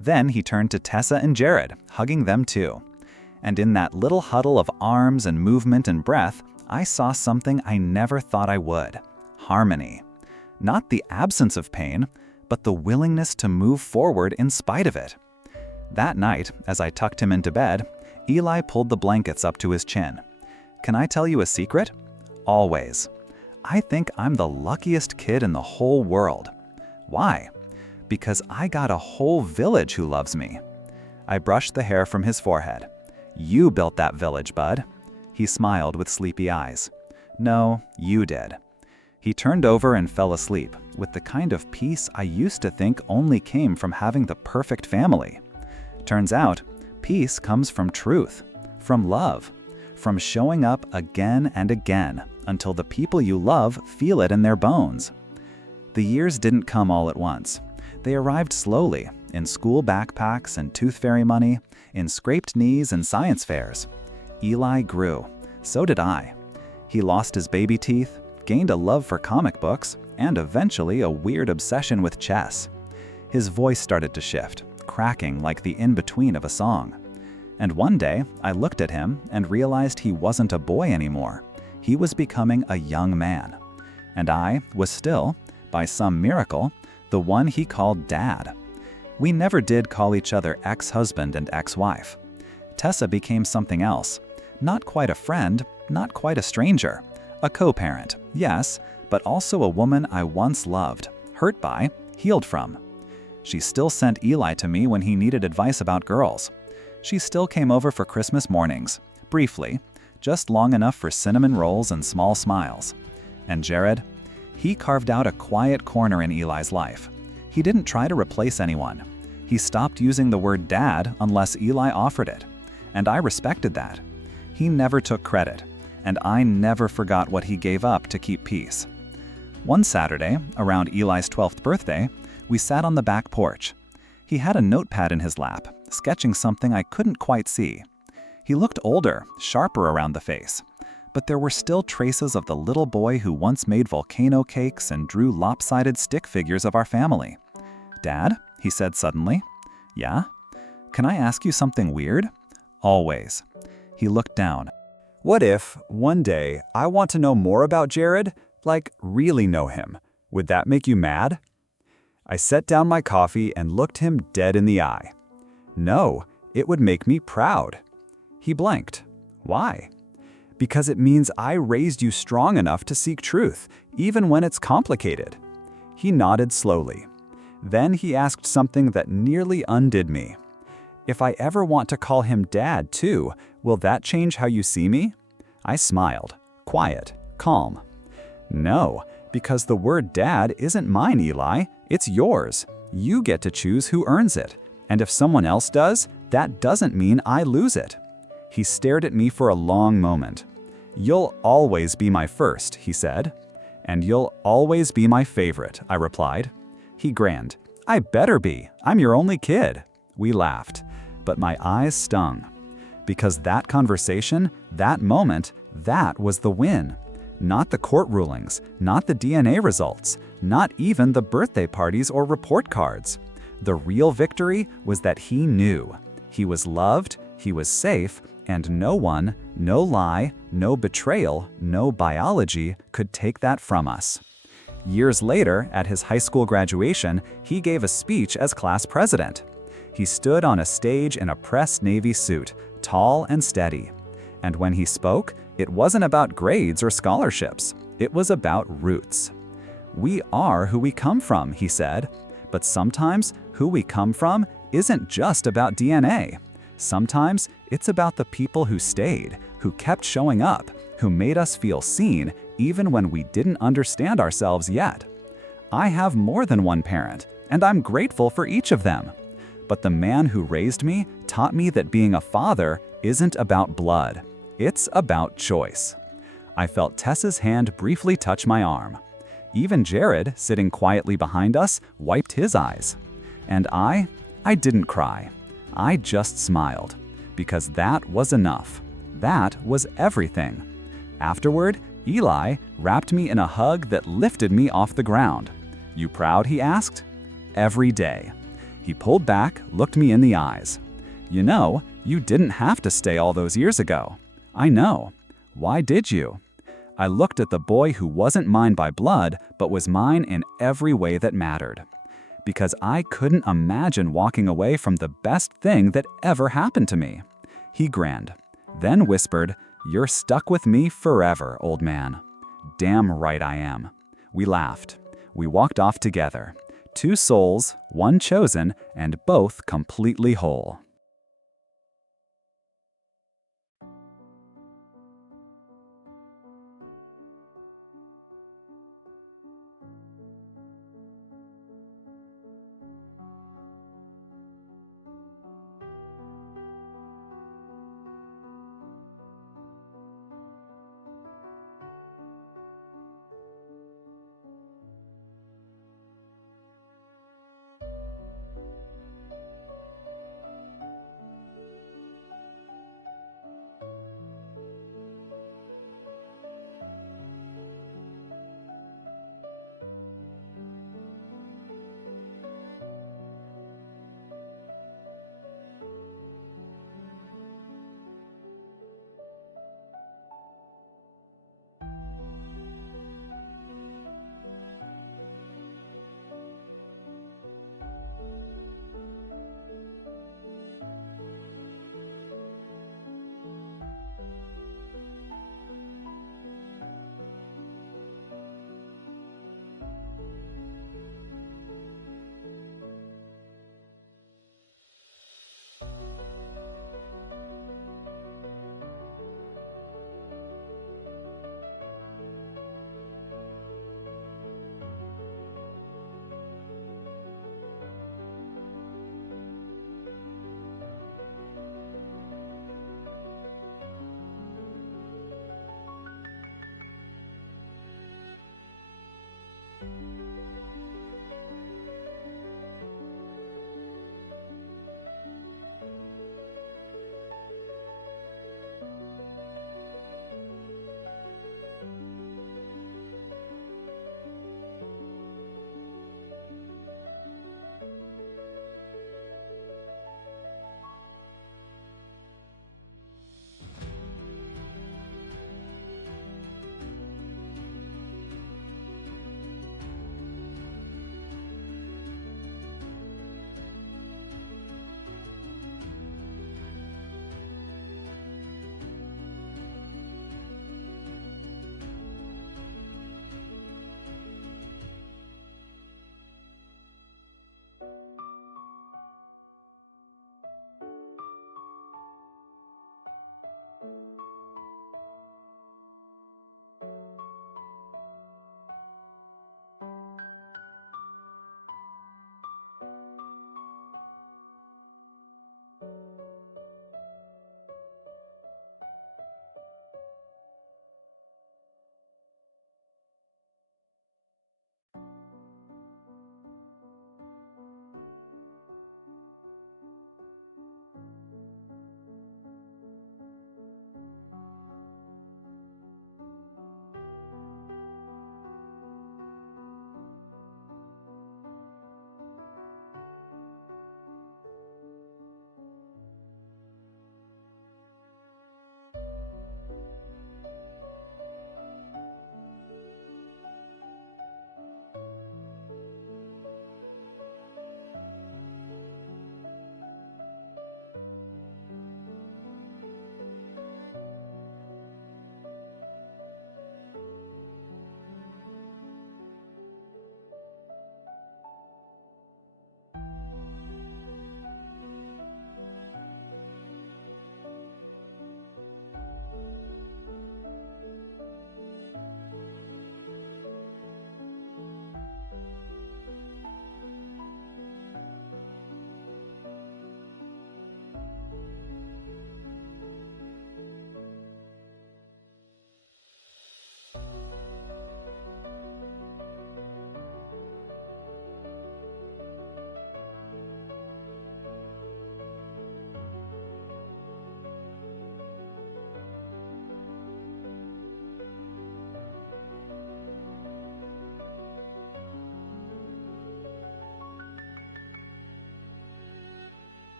Then he turned to Tessa and Jared, hugging them too. And in that little huddle of arms and movement and breath, I saw something I never thought I would. Harmony. Not the absence of pain, but the willingness to move forward in spite of it. That night, as I tucked him into bed, Eli pulled the blankets up to his chin. "Can I tell you a secret?" "Always. I think I'm the luckiest kid in the whole world." "Why?" "Because I got a whole village who loves me." I brushed the hair from his forehead. "You built that village, bud." He smiled with sleepy eyes. "No, you did." He turned over and fell asleep, with the kind of peace I used to think only came from having the perfect family. Turns out, peace comes from truth, from love, from showing up again and again until the people you love feel it in their bones. The years didn't come all at once. They arrived slowly, in school backpacks and tooth fairy money, in scraped knees and science fairs. Eli grew. So did I. He lost his baby teeth, gained a love for comic books, and eventually a weird obsession with chess. His voice started to shift, cracking like the in-between of a song. And one day, I looked at him and realized he wasn't a boy anymore. He was becoming a young man. And I was still, by some miracle, the one he called Dad. We never did call each other ex-husband and ex-wife. Tessa became something else. Not quite a friend, not quite a stranger. A co-parent, yes, but also a woman I once loved, hurt by, healed from. She still sent Eli to me when he needed advice about girls. She still came over for Christmas mornings, briefly, just long enough for cinnamon rolls and small smiles. And Jared? He carved out a quiet corner in Eli's life. He didn't try to replace anyone. He stopped using the word dad unless Eli offered it. And I respected that. He never took credit, and I never forgot what he gave up to keep peace. One Saturday, around Eli's 12th birthday, we sat on the back porch. He had a notepad in his lap, sketching something I couldn't quite see. He looked older, sharper around the face, but there were still traces of the little boy who once made volcano cakes and drew lopsided stick figures of our family. "Dad?" he said suddenly. "Yeah?" "Can I ask you something weird?" "Always." He looked down. What if, one day, I want to know more about Jared? Like, really know him? Would that make you mad? I set down my coffee and looked him dead in the eye. No, it would make me proud. He blinked. Why? Because it means I raised you strong enough to seek truth, even when it's complicated. He nodded slowly. Then he asked something that nearly undid me. If I ever want to call him Dad, too, will that change how you see me? I smiled, quiet, calm. No, because the word Dad isn't mine, Eli. It's yours. You get to choose who earns it. And if someone else does, that doesn't mean I lose it. He stared at me for a long moment. "You'll always be my first," he said. "And you'll always be my favorite," I replied. He grinned. "I better be. I'm your only kid." We laughed, but my eyes stung. Because that conversation, that moment, that was the win. Not the court rulings, not the DNA results, not even the birthday parties or report cards. The real victory was that he knew. He was loved, he was safe, and no one, no lie, no betrayal, no biology could take that from us. Years later, at his high school graduation, he gave a speech as class president. He stood on a stage in a pressed navy suit, tall and steady. And when he spoke, it wasn't about grades or scholarships. It was about roots. "We are who we come from," he said. But sometimes who we come from isn't just about DNA. Sometimes it's about the people who stayed, who kept showing up, who made us feel seen even when we didn't understand ourselves yet. I have more than one parent, and I'm grateful for each of them. But the man who raised me taught me that being a father isn't about blood. It's about choice. I felt Tessa's hand briefly touch my arm. Even Jared, sitting quietly behind us, wiped his eyes. And I didn't cry. I just smiled. Because that was enough. That was everything. Afterward, Eli wrapped me in a hug that lifted me off the ground. "You proud?" he asked. "Every day." He pulled back, looked me in the eyes. "You know, you didn't have to stay all those years ago." "I know. Why did you?" I looked at the boy who wasn't mine by blood, but was mine in every way that mattered. Because I couldn't imagine walking away from the best thing that ever happened to me. He grinned, then whispered, "You're stuck with me forever, old man." Damn right I am. We laughed. We walked off together. Two souls, one chosen, and both completely whole.